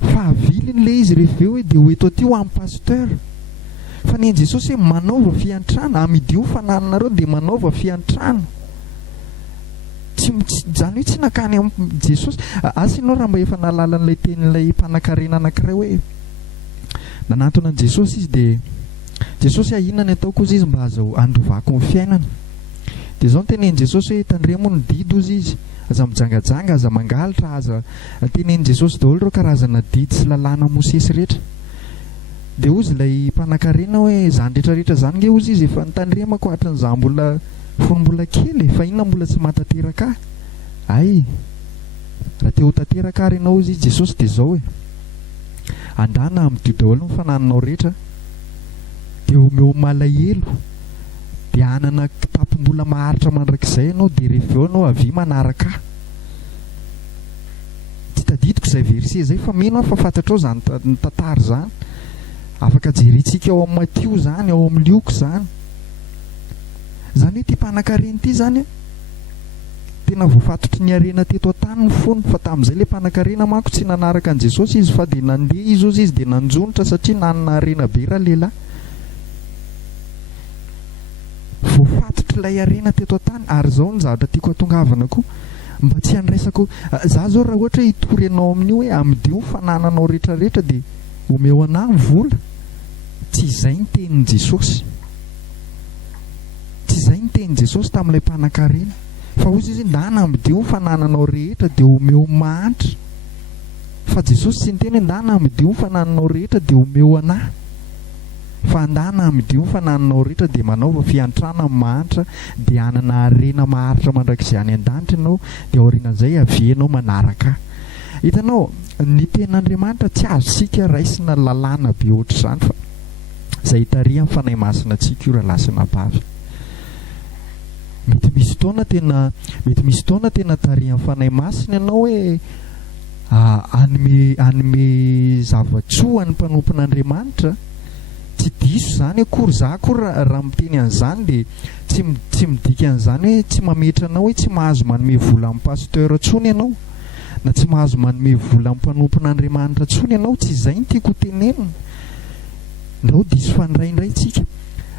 Fa aviliny le izy rehefa hoe dia ho eto aty ho amin'ny pasteur. Fa ny Jesosy hoe manaova fiantrana, amidio fanananareo dia manaova fiantrana. Zany hoe tsy nakany amin'ny Jesosy. Asa ianao raha mba efa nalala n'ilay tenin'ilay mpanan-karena anankiray hoe nanantona an'i Jesosy izy dia Jesosy inona ny ataoko ozy izy mba azo androvako ny fiainana. Dia zao tenen'i Jesosy hoe tandremo ny didy ozy izy, aza mijangajanga, aza mangalatra, aza tenen'i Jesosy daholo ireo karazana didy sy lalàna mosesy rehetra. Dia ozy ilay mpanan-karena hoe zany rehetrarehetra zany nge ozy izy efa nitandremako hatran'izany mbola kely, fa inona mbola tsy mahatateraka ay raha te ho tateraka ary ianao izy Jesosy dia zao hoe andana amidio daholo ny fanananao rehetra dia omeo malahelo dia anana kitapo-mbola maharitra mandrakizay ianao dia rehefa eo ianao avy manaraka. Tsy tadidiko izay verset zay fa mino fa fantatrao zany tantara zany, afaka jerentsika ao amin'ny Matio zany, ao amin'ny Lioko zany. Zany hoe ty mpanan-karena ity zany tena voafatotry ny arena teto an-tany ny fony, fa tamin'izay ilay mpanan-karena manko tsy nanaraka an'i Jesosy izy fa dia nandeha izy ozy izy dia nanjonitra satria nanana arena be raha lehilahy. Voafatotry ilay arena teto an-tany. Ary zao ny zavatra tiako hatongavana koa mba tsy handraisako za zao raha ohatra hoe hitory ianao amin'io hoe amidio fanananao rehetrarehetra dia omeo anahy vola, tsy izay ny tenin'i Jesosy. Tsy izay ny tenin'i Jesosy tamin'ilay mpanan-karena, fa ozy izy ndana amidio fanananao rehetra dia omeo mahantra. Fa Jesosy tsy niteny ndana amidio fanananao rehetra dia omeo anahy, fa ndana amidio fanananao rehetra dia manaova fiantrana mahantra dia anana arena maharitra mandrakizay any an-danitra ianao dia aorian'izay avienao manaraka. Hitanao ny tenin'Andriamanitra tsy azo sika raisina lalàna be ohatr' izany, fa izay hitarihan'ny fanahy masina antsika io raha lasina bavy. Mety misy fotoana tena tarihan'ny fanahy masina ianao hoe anome zavatsoa ny mpanompon'Andriamanitra. Tsy diso zany akory, za akory raha miteny an'izany dia tsy midika an'izany hoe tsy mametra anao hoe tsy mahazo manome vola amin'ny pasteur ntsony ianao, na tsy mahazo manome vola amin'ny mpanompon'Andriamanitra ntsony ianao. Tsy izay ny tiako tenenina, ndao diso fandraindray tsika.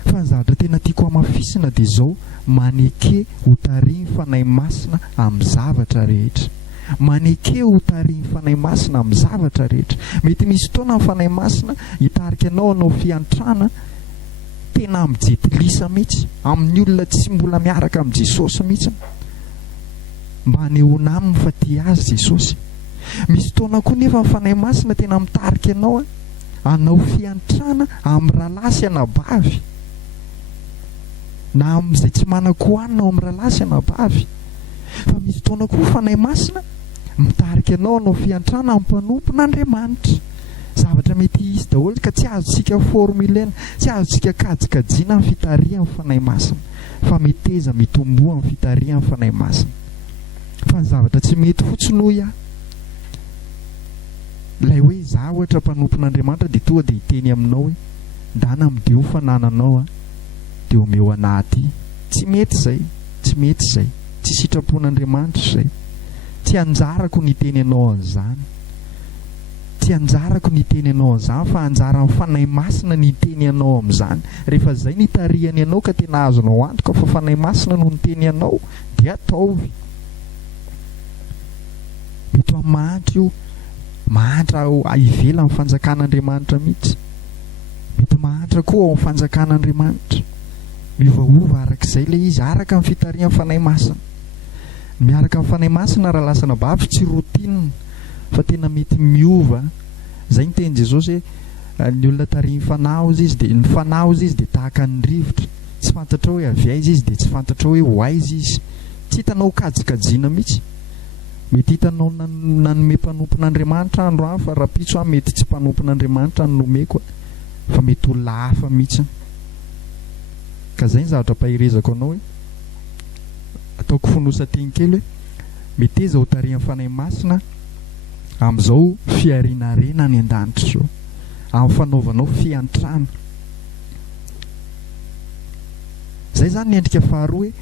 Fa ny zavatra tena tiako hamafisina dia zao: maneke ho tarihy ny fanahy masina amin'ny zavatra rehetra. Maneke ho tarihy ny fanahy masina amin'ny zavatra rehetra. Mety misy fotoana ny fanahy masina hitarika anao anao fiantrana tena amin'ny jetilisa mihitsy, amin'ny olona tsy mbola miaraka amin'ny Jesosy mihitsy, mba hanehoana aminy fa tia azy Jesosy. Misy fotoana koa nefa ny fanahy masina tena mitarika anao hanao fiantrana amin'ny rahalasy anabavy, na amin'izay tsy manan-kohanina ao amin'ny rahalasy anabavy. Fa misy fotoana koa fanahy masina mitarika anao hanao fiantrana amin'ny mpanompon'Andriamanitra. zavatra mety isy daholo ka tsy azontsika formulena, tsy azontsika kajikajiana amin'ny fitariha amin'ny fanahy masina, fa meteza mitomboa amin'ny fitariha amin'ny fanahy masina. Fa ny zavatra tsy mety fotsiny hoy ilay hoe za ohatra mpanompon'Andriamanitra dia tonga dia hiteny aminao hoe dana midio fanananao dia omeo anaty. Tsy mety izay, tsy mety izay, tsy sitrapon'Andriamanitra izay. Tsy anjarako ny teny anao an'izany, tsy anjarako ny teny anao an'izany, fa anjara amin'ny fanahy masina ny teny anao amin'izany. Rehefa izay nitarihany anao ka tena azonao antoka fa fanahy masina no niteny anao dia ataovy. Mety ho mahantra io, mahantra ivela amin'ny fanjakan'Andriamanitra mihitsy, mety mahantra koa ao amin'ny fanjakan'Andriamanitra. Miovaova arak'izay ilay izy, araka amin'ny fitarihan'ny fanahy masina. Miaraka amin'ny fanahy masina raha lasana bavy tsy routine, fa tena mety miova. Zay ny teny Jesosy hoe ny olona tarihiny fanahozy izy dia ny fanahozy izy dia tahaka ny rivotra, tsy fantatra hoe avy aiza izy dia tsy fantatra hoe ho aiza izy. Tsy hitanao kajikajiana mihitsy. Mety hitanao nanome mpanompon'Andriamanitra andro any, fa rapitso mety tsy mpanompon'Andriamanitra ny nomeko, fa mety olona hafa mihitsy. Ka zay ny zavatra mpaherezako anao hoe ataoko fonosateny kely hoe meteza ho tarihan'ny fanahy masina amin'izao fiarinarena any an-danitra izao, amin'ny fanaovanao fiantrana. Zay zany ny endrika faharoa hoe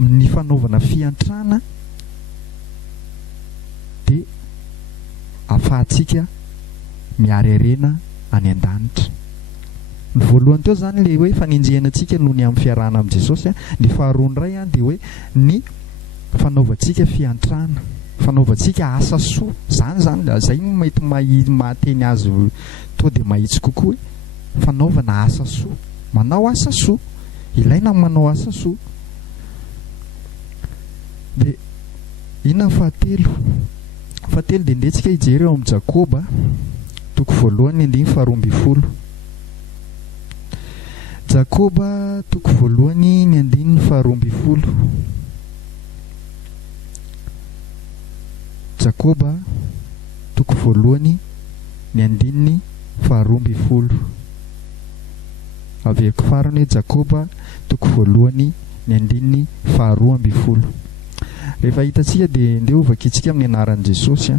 ny fanaovana fiantrana dia ahafahantsika miharerena any an-danitra. Ny voalohany teo zany le hoe fanenjehanantsika noho ny amin'ny fiarahana amin'i Jesosy. Ny faharoa ndray dia hoe ny fanaovantsika fiantrana, fanaovantsika asa soa. Zay mety mahateny azy to dia mahitsy kokoa hoe fanaovana asa soa, manao asa soa, ilaina manao asa soa. Dia inona ny fahatelo? Fahatelo dia ndetsika hijery eo amin'ny Jakoba toko voalohany andiny faharoa amby folo. Jakoba toko voalohany ny andininy faharoa amby folo. Jakoba toko voalohany ny andininy faharoa amby folo. Averiko farany hoe Jakoba toko voalohany ny andininy faharoa amby folo. Rehefa hitantsika dia ndeha ovakitsika amin'ny anaran'i Jesosy.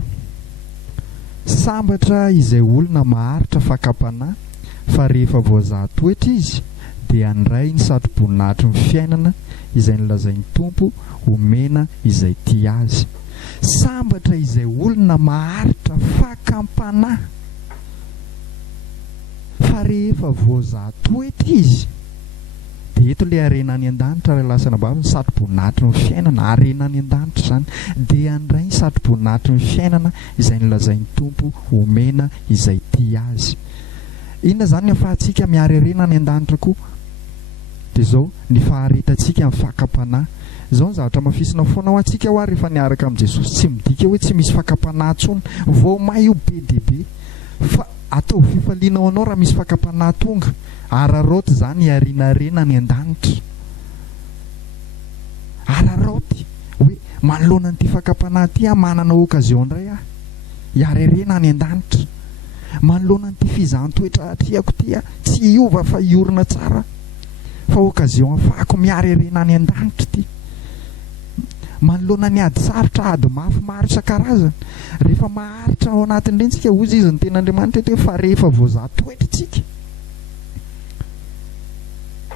Sambatra izay olona maharitra fakapanahy, fa rehefa voazaha toetra izy dia andray ny satroboninahitry ny fiainana izay nilazain'ny Tompo omena izay tia azy. Sambatra izay olona maharitra fakapanahy, fa rehefa voazaha toetra izy dia eto ilay harena any an-danitra raha lasana bavy ny satroboninahitry ny fiainana. Harena any an-danitra zany dia andray ny satroboninahitry ny fiainana izay nilazain'ny Tompo omena izay tia azy. Inona zany ny ahafahantsika miary harena any an-danitra koa? Dia zao ny faharetantsika amin'ny fakapanahy. Zao ny zavatra mafisina foana ho antsika ho ary rehefa niaraka amin'ny Jesosy. Tsy midika hoe tsy misy fakapanahy intsony, vao may io be dia be, fa atao fifaliana ao anao raha misy fakapanahy tonga. Araroty zany hiarinarena any an-danitra. Araroty hoe manoloana an'ity fakapanahy ity manana okazion indray hiarerena any an-danitra. Manoloana an'ity fizahan-toetra atriako ity tsy hiova fa hiorina tsara, fa okazion ahafahako miarerena any an-danitra ity. Manoloana ny ady sarotra, ady mafy maro isan-karazany. Rehefa maharitra ao anatin'ireny tsika, ozy izy ny ten'Andriamanitra hoe fa rehefa voazaha toetra tsika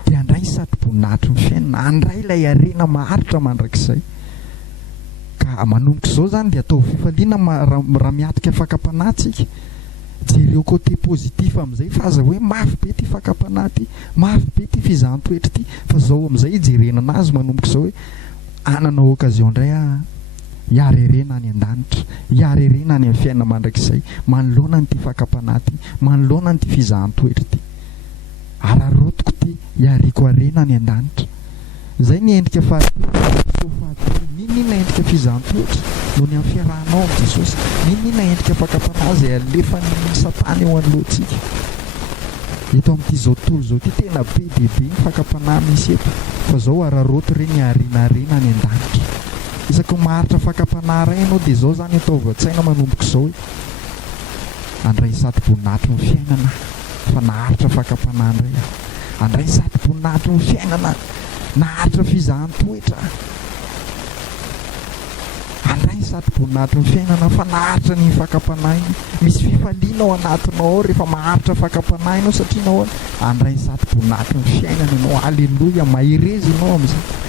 dia andray satroboninahitry ny fiainana, andray ilay harena maharitra mandrakizay. Ka manomboka izao zany dia atao fifaliana raha miatika fakapanahy tsika. Jereo côté positif amin'izay, fa aza hoe mafy be ty fakapanahy ty, mafy be ty fizahan-toetra ty, fa zao amin'izay hijerena anazy manomboka izao hoe anana okazion indray hiarerena any an-danitra, hiarerena any amin'ny fiainana mandrakizay, manoloana nyty fakapanahy ty, manoloana nyty fizahan-toetra ty. Ararotiko ty hiariko harena any an-danitra. Zay ny endrika fahatelo. Ninona endrika fizahan-toetra noho ny amin'ny fiarahanao amin'i Jesosy? Ninona endrika fakapanahy izay alefan'ny Satana eo anoloantsika? Eto amin'ity zao tontolo zao ty tena be dia be ny fakapanahy misy eto, fa zao araroty ireny hiarinarena any an-danitra. Isaky maharitra fakapanahy ray ianao dia zao zany atao vaotsaina manomboka izao hoe andray sady-boninahitry ny fiainana fa naharitra fakapanahy indray andray sady-boninahitry ny fiainana naharitra fizahan-toetra andray sady-boninahitry ny fiainana fa naharitra ny fakapanahy misy fifaliana ao anatinao rehefa maharitra fakapanahy ianao satria nao andray sady-boninahitry ny fiainana ianao alleloia maherezy ianao amin'izay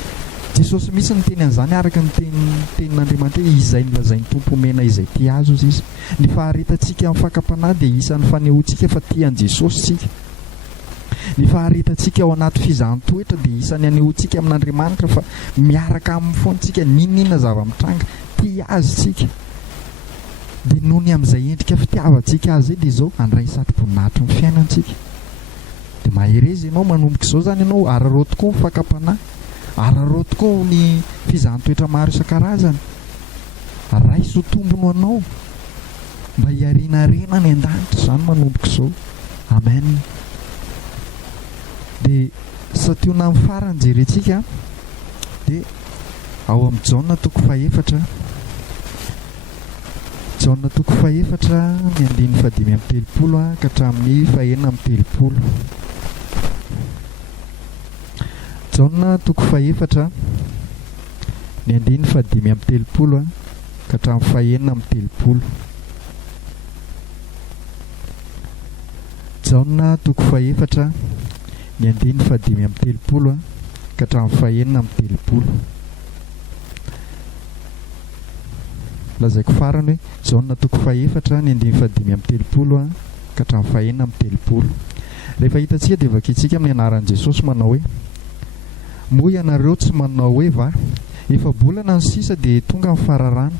Jesosy mihitsy ny teny an'izany araka ny tenin'Andriamanitra hoe izay nolazainy tompo omena izay tia azy ozy izy ny faharetantsika amin'ny fakapanahy dia isan'ny fanehoantsika fa tian'i Jesosy tsika ny faharetantsika ao anaty fizahan-toetra dia isan'ny anehoantsika amin'Andriamanitra fa miaraka amin'ny foantsika ninona zava-mitranga tia azy tsika dia noho ny amin'izay endrika fitiavantsika azy dia izao andray sady-boninahitry ny fiainantsika dia maherezy ianao manomboka izao zany ianao ararao tokoa ny fakapanahy ararao tokoa ny fizahan-toetra maro isan-karazany raiso tombono anao mba hiarinarena ny an-danitra izany manomboka izao amen dia sationa amin'ny farany jerentsika dia ao amin'ny Jaona toko faefatra Jaona toko faefatra ny 5:30 ka hatramin'ny 4:30 Jaona toko faefatra ny 5:30 ka hatramin'ny 4:30 Jaona toko faefatra ny 5:30 ka hatramin'ny 4:30 lazaiko farany hoe Jaona toko faefatra ny 5:30 ka hatramin'ny 4:30 rehefa hitantsika dia vakintsika amin'ny anaran'i Jesosy manao hoe moa ianareo tsy manao hoe va efa bolana ny sisa dia tonga ny fararana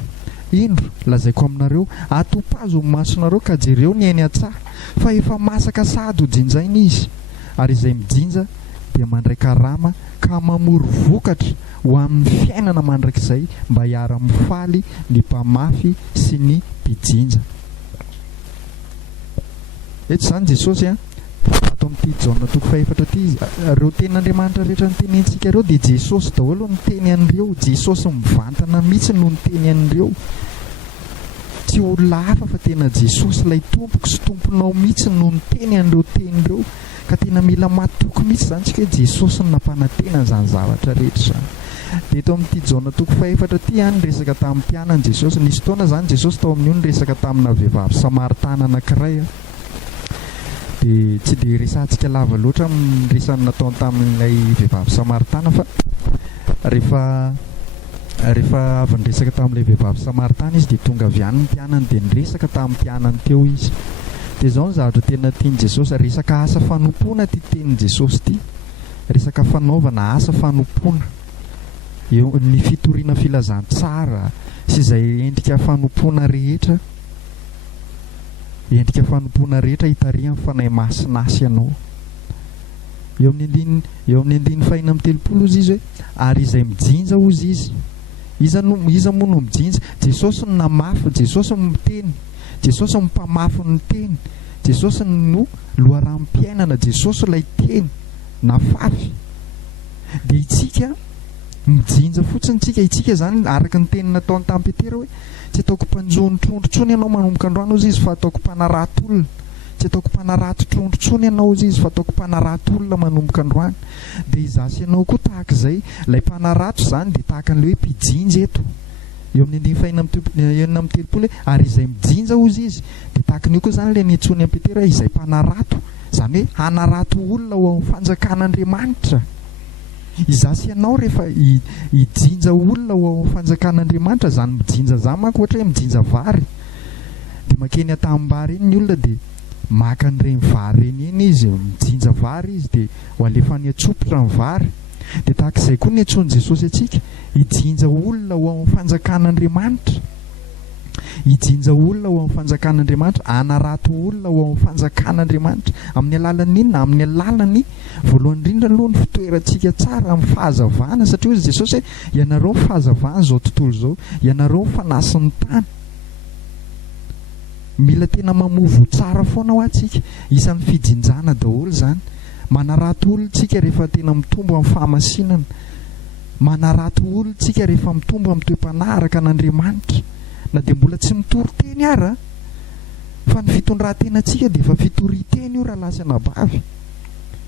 indro lazaiko aminareo atopazo ny masonareo ka jereo ny eny an-tsaha fa efa masaka sady ho jinjaina izy ary izay mijinja dia mandray karama ka mamory vokatra ho amin'ny fiainana mandrakizay mba hiara-mifaly ny mpamafy sy ny mpijinja eto zany Jesosy ato amin'ity Jaona toko faefatra ity reo tenin'Andriamanitra rehetra ny tenentsika reo dia Jesosy daholo ny teny an'ireo Jesosy mivantana mihitsy no ny teny an'ireo tsy olona hafa fa tena Jesosy ilay tompoko sy tomponao mihitsy no ny teny an'ireo tenireo ka tena mila matoky mihitsy zany tsika hoe Jesosy ny nampanantena an'izany zavatra rehetra zany dia eto amin'ity Jaona toko faefatra ity ny resaka tamin'ny mpianany Jesosy nisy fotoana zany Jesosy tao amin'io ny resaka tamina vehivavy Samaritana anankiray dia tsy dia resantsika lava loatra amin'ny resany nataony tamin'ilay vehivavy Samaritana fa rehefa avy niresaka tamin'ilay vehivavy Samaritana izy dia tonga avy any ny mpianany dia niresaka tamin'ny mpianany teo izy dia izao ny zavatra tena tiany Jesosy resaka asa fanompoana ty tenin Jesosy ity resaka fanaovana asa fanompoana eo ny fitoriana filazantsara sy izay endrika fanompoana rehetra hitarian'ny fanahy masinasy ianao eo amin'ny 5:30 ozy izy hoe ary izay mijinja ozy izy iza moa no mijinja Jesosy no namafy Jesosy no miteny Jesosy no mpamafy ny teny Jesosy no loharam-piainana Jesosy ilay teny nafafy dia itsika mijinja fotsiny itsika zany araka ny teny nataony tamin'ny Petera hoe tsy ataoko mpanjono trondrotsony ianao manomboka androany ozy izy fa ataoko mpanarato-olona tsy ataoko mpanarato trondrotsony ianao ozy izy fa ataoko mpanarato-olona manomboka androany dia izasy ianao koa tahaka izay ilay mpanarato zany dia tahaka an'ilay hoe mpijinja eto eo amin'ny 5:30 hoe ary izay mijinja ozy izy dia tahaka an'io koa zany ilay niantsony amin'ny Petera izay mpanarato zany hoe hanarato olona ao amin'ny fanjakan'Andriamanitra izasy ianao rehefa hijinja olona ao amin'ny fanjakan'Andriamanitra zany mijinja zany manko ohatra hoe mijinja vary dia makeny atambary eny ny olona dia maka an'ireny vary eny eny izy mijinja vary izy dia ho alefany atsopotra ny vary dia tahaka izay koa niantsony Jesosy atsika hijinja olona ao amin'ny fanjakan'Andriamanitra hijinja olona ao amin'ny fanjakan'Andriamanitra hanarato olona ao amin'ny fanjakan'Andriamanitra amin'ny alalan'inona amin'ny alalany voalohany indrindra aloha ny fitoerantsika tsara amin'ny fahazavana satria hoy Jesosy hoe ianareo ny fahazavana izao tontolo izao ianareo ny fanasin'ny tany mila tena mamovo tsara foana ho antsika isan'ny fijinjana daholo zany manarato olontsika rehefa tena mitombo amin'ny fahamasinana manarato olontsika rehefa mitombo amin'ny toe-panaraka an'Andriamanitra na dia mbola tsy mitory teny ara Fa ny fitondran-tenantsika dia efa fitoritena io raha lasana bavy.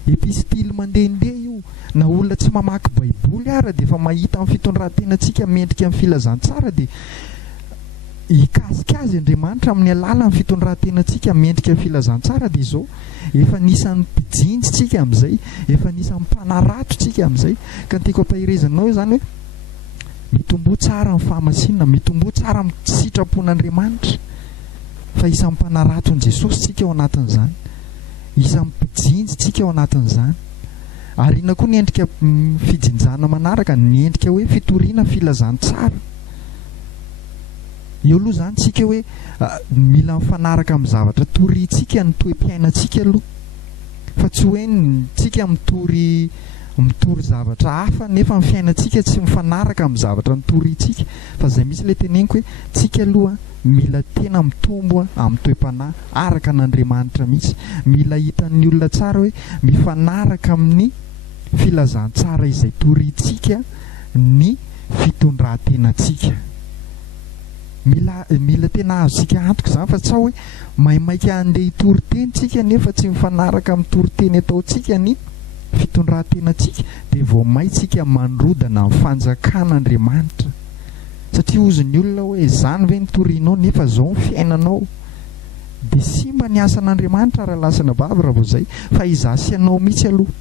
Epistily mandehandeha io, na olona tsy mamaky baiboly ara dia efa mahita amin'ny fitondran-tenantsika mendrika amin'ny filazantsara dia hikasika azy Andriamanitra amin'ny alalan'ny fitondran-tenantsika mendrika amin'ny filazantsara dia izao efa nisan'ny mpijinjitsika amin'izay, efa nisan'ny mpanaratontsika amin'izay. Ka ny tiako ampahirezanao izany hoe mitombo tsara amin'ny fahamasinana, mitombo tsara amin'ny sitrapon'Andriamanitra fa isan'ny mpanaraton' Jesosy tsika ao anatin'izany, isan'ny mpijinjitsika ao anatin'izany. Ary ina koa ny endrika fijinjana manaraka, ny endrika hoe fitoriana filazantsara. Eo aloha izany tsika hoe mila mifanaraka amin'ny zavatra torintsika ny toe-piainantsika aloha, fa tsy hoe tsika mitory zavatra hafa nefa ny fiainantsika tsy mifanaraka amin'ny zavatra nitorintsika. Fa izay misy ilay teneniko hoe tsika aloha mila tena mitombo amin'ny toe-panahy araka n'Andriamanitra mihitsy. Mila hitan'ny olona tsara hoe mifanaraka amin'ny filazantsara izay torintsika ny fitondran-tenantsika. Mila tena azosika antoka izany fa tsy hoe maimaika andeha hitoriteny tsika nefa tsy mifanaraka amin'ny toriteny ataontsika ny fitondran-tenantsika dia vao maitsika mandrodana amin'ny fanjakan'Andriamanitra. Satria ozy ny olona hoe izany ve nitorianao nefa izao ny fiainanao, dia simba ny asan'Andriamanitra raha lasana bavy raha vao izay, fa izasy anao mihitsy aloha.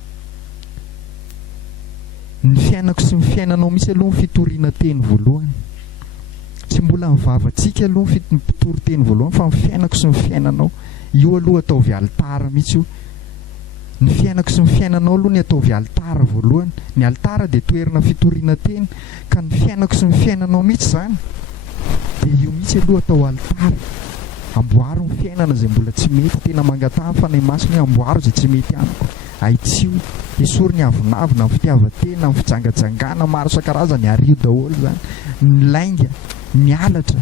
Ny fiainako sy ny fiainanao mihitsy aloha ny fitoriana teny voalohany. Tsy mbola mivavantsika aloha ny mpitoriteny voalohany fa ny fiainako sy ny fiainanao. Io aloha ataovy altara mihitsy io. Ny fiainako sy ny fiainanao aloha ny ataovy altara voalohany. Ny altara dia toerana fitoriana teny, ka ny fiainako sy ny fiainanao mihitsy izany dia io mihitsy aloha atao altara. Amboaro ny fiainana izay mbola tsy mety, tena mangatahana fa ny masony hoe amboaro izay tsy mety amiko. Aitsio esory ny avinavina, ny fitiavan-tena, ny fijangajangana maro isan-karazany ario daholo izany, ny lainga, ny alatra.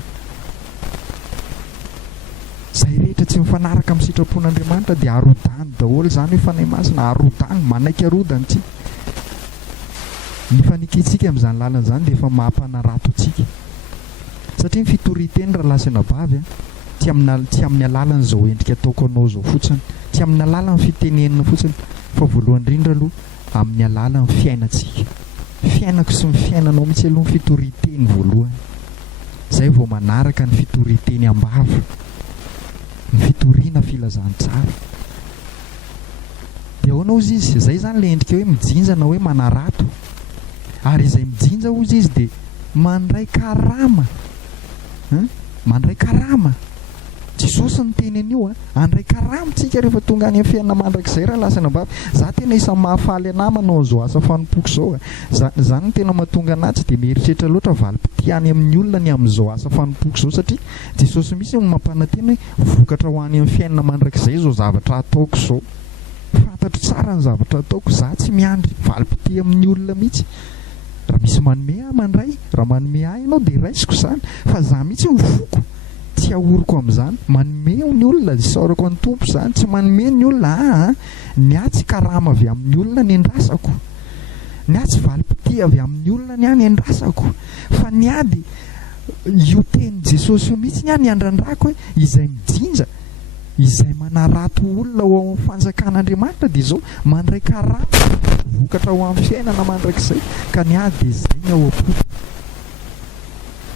Izay rehetra tsy mifanaraka amin'ny sitrapon'Andriamanitra dia arodany daholo izany hoe fanahy masina, arodany, manaiky arodany tsika. Ny fanikitsika amin'izany lalana izany dia efa mampanarato antsika. Satria ny fitoriteny raha lasana bavy tsy amin'ny alalan'izao endrika ataoko anao izao fotsiny, tsy amin'ny alalan'ny fitenenina fotsiny, fa voalohany indrindra aloha amin'ny alalan'ny fiainantsika. Fiainako sy ny fiainanao mihitsy aloha ny fitoriteny voalohany. Izay vao manaraka ny fitoriteny am-bava, ny fitoriana filazantsara. Dia ahoana ozy izy? Izay izany ilay endrika hoe mijinjana hoe manarato. Ary izay mijinja ozy izy dia mandray karama. Mandray karama. Jesosy ny teny an'io andray karama tsika rehefa tonga any amin'ny fiainana mandrakizay raha lasana bavy. Za tena isan'ny mahafaly anahy manao an'izao asa fanompoako izao. Izany tena mahatonga anahy tsy dia mieritreritra loatra valim-pity any amin'ny olona ny amin'izao asa fanompoako izao, satria Jesosy misy no mampanantena hoe vokatra ho any amin'ny fiainana mandrakizay izao zavatra ataoko izao. Fantatro tsara ny zavatra ataoko, za tsy miandry valim-pity amin'ny olona mihitsy. Raha misy manome ahy mandray, raha manome ahy ianao dia raisiko izany, fa za mihitsy mifoko. Tsy ahoriko amin'izany, manome ny olona isaorako ny tompo izany, tsy manome ny olona ny ahy tsy karama avy amin'ny olona ny andrasako, ny ahy tsy valim-pity avy amin'ny olona ny ahy ny andrasako, fa ny ahy dia io teny Jesosy io mihitsy ny ahy ny andrandrako hoe izay mijinja, izay manarato olona ao amin'ny fanjakan'Andriamanitra dia izao mandray karama vokatra ho amin'ny fiainana mandrakizay, ka ny ahy dia izay ny ao am-poko.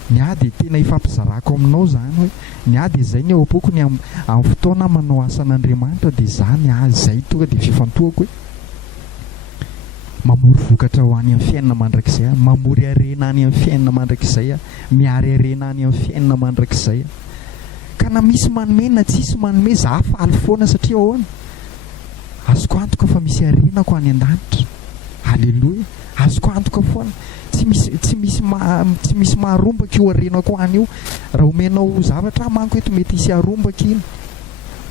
Ny ahy dia tena ifampizarako aminao izany hoe ny ahy dia izay ny ao am-poko ny amin'ny fotoana manao asan'Andriamanitra dia izany ahy izay tonga dia fifantohako hoe mamory vokatra ho any amin'ny fiainana mandrakizay, mamory harena any amin'ny fiainana mandrakizay, miary harena any amin'ny fiainana mandrakizay. Ka na misy manome na tsisy manome, za faly foana satria ahoana? Azoko antoka fa misy harenako any an-danitra. Halleloia! Azoko antoka foana. Tsy misy maharombaka io harenako any io. Raha omenao zavatra manko eto mety hisy harombaka iny.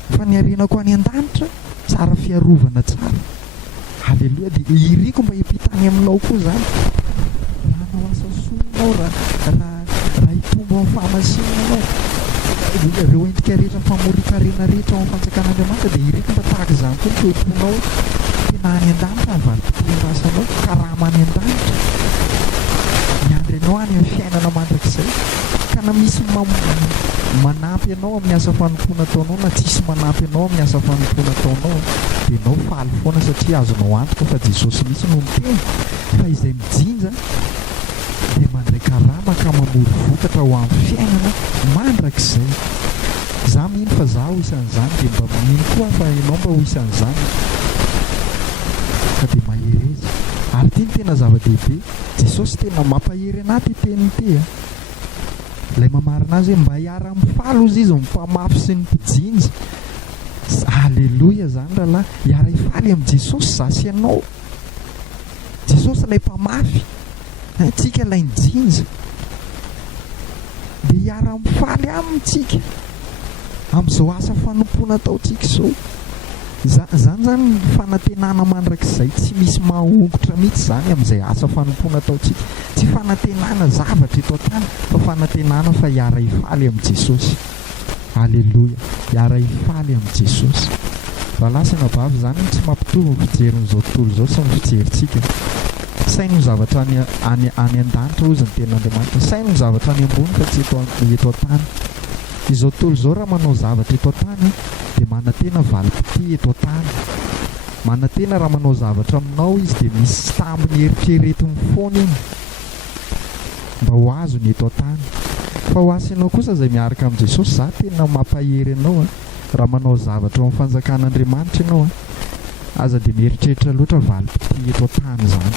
Fa ny harenako any an-danitra tsara fiarovana tsara. Halleloia! Dia iriko mba hiampitany aminao koa izany. Raha nao asa soanao, raha hitombo amin'ny fahamasinanao, ireo endrika rehetra famorikarena rehetra ao amin'ny fanjakan'Andriamanitra dia iriko mba tahaka izany koa ny toe-ponao tena any an-danitra ny valim-potoan-drasanao, karama any an-danitra miandry anao any amin'ny fiainana mandrakizay. Ka na misy manampy anao amin'ny asa fanompoana ataonao na tsisy manampy anao amin'ny asa fanompoana ataonao dia ianao faly foana satria azonao antoka fa Jesosy misy no miteny fa izay mijinja dia mandray karama ka mamory vokatra ho amin'ny fiainana mandrakizay. Za mino fa za ho isan'izany dia mba mino koa fa ianao mba ho isan'izany ka dia mahery izy. Ary ity ny tena zava-dehibe, Jesosy tena mampahery anaty teniny ity a. Ilay mamarina azy hoe mba hiara-mifaly ozy izy mifamafy sy ny mpijinja. Alleloia zany rahalahy, hiara-hifaly amin'ny Jesosy za sy ianao. Jesosy ilay mpamafy, tsika ilay njinja, dia hiara-mifaly amintsika amin'izao asa fanompoana ataontsika izao. Zany zany fanantenana mandrakizay, tsy misy mahongotra mihitsy zany amin'izay asa fanompoana ataontsika. Tsy fanantenana zavatra eto an-tany fa fanantenana fa hiara-hifaly amin'ny Jesosy. Alleloia, hiara-hifaly amin'ny Jesosy. Valahy sy anabavy zany tsy mampitovy ny fijerin'izao tontolo izao sy ny fijerintsika. Sainy ny zavatra any an-danitra ozy ny ten'Andriamanitra, sainy ny zavatra any ambony fa tsy eto an-tany. Izao tontolo izao raha manao zavatra eto an-tany dia manantena valim-pity eto an-tany. Manantena raha manao zavatra aminao izy dia misy tambiny eritreretiny foana iny mba ho azony eto an-tany. Fa ho asinao kosa izay miaraka amin'ny Jesosy, za tena mampahery anao raha manao zavatra amin'ny fanjakan'Andriamanitra ianao aza dia mieritreritra loatra valim-pity eto an-tany zany.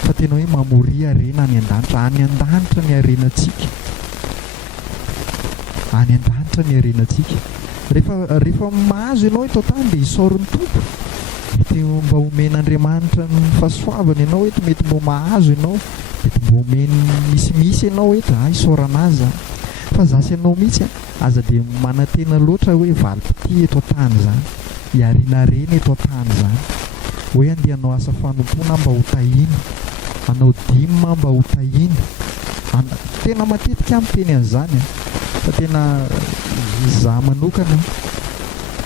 Fa tena hoe mamory harena any an-danitra, any an-danitra ny harenantsika. Any an-danitra ny harenantsika. Rehefa mahazo ianao eto an-tany dia isaoriny tompo. Mety mba omen'Andriamanitra ny fahasoavana ianao eto, mety mba mahazo ianao, mety mba omeny misimisy ianao eto, isaorana azy zany. Fa za sy ianao mihitsy aza dia manantena loatra hoe valim-pity eto an-tany zany, hiarina-rena eto an-tany zany, hoe andehanao asa fanompoana mba ho tahina, hanao dimy mba ho tahina. Tena matetika miteny an'izany fa tena za manokana,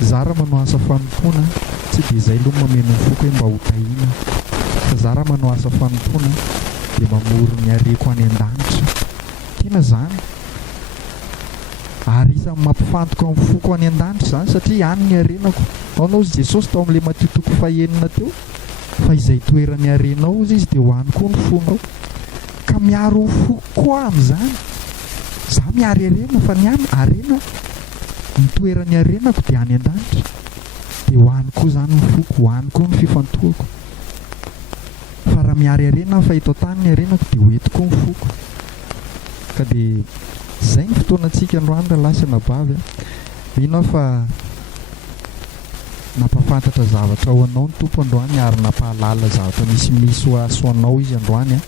za raha manao asa fanompoana tsy dia izay aloha mameno ny foko hoe mba ho tahina, fa za raha manao asa fanompoana dia mamory ny hareko any an-danitra. Tena zany. Ary isan'ny mampifantoka amin'ny foko any an-danitra zany satria any ny harenako. Anao izy Jesosy tao amin'ilay Mateo 4:9 fa izay toerany harenao izy dia ho any koa ny fonao. Ka miaro ny foko koa amin'izany. Za miary harena fa ny harena ny toerany harenako dia any an-danitra, dia ho any koa zany ny foko, ho any koa ny fifantohako. Fa raha miary harena fa eto an-tany ny harenako dia ho eto koa ny foko. Ka dia izay ny fotoanantsika androany rahalahy sy anabavy. Mino aho fa nampafantatra zavatra ho anao ny tompo androany ary nampahalala zavatra misimisy ho asoanao izy androany.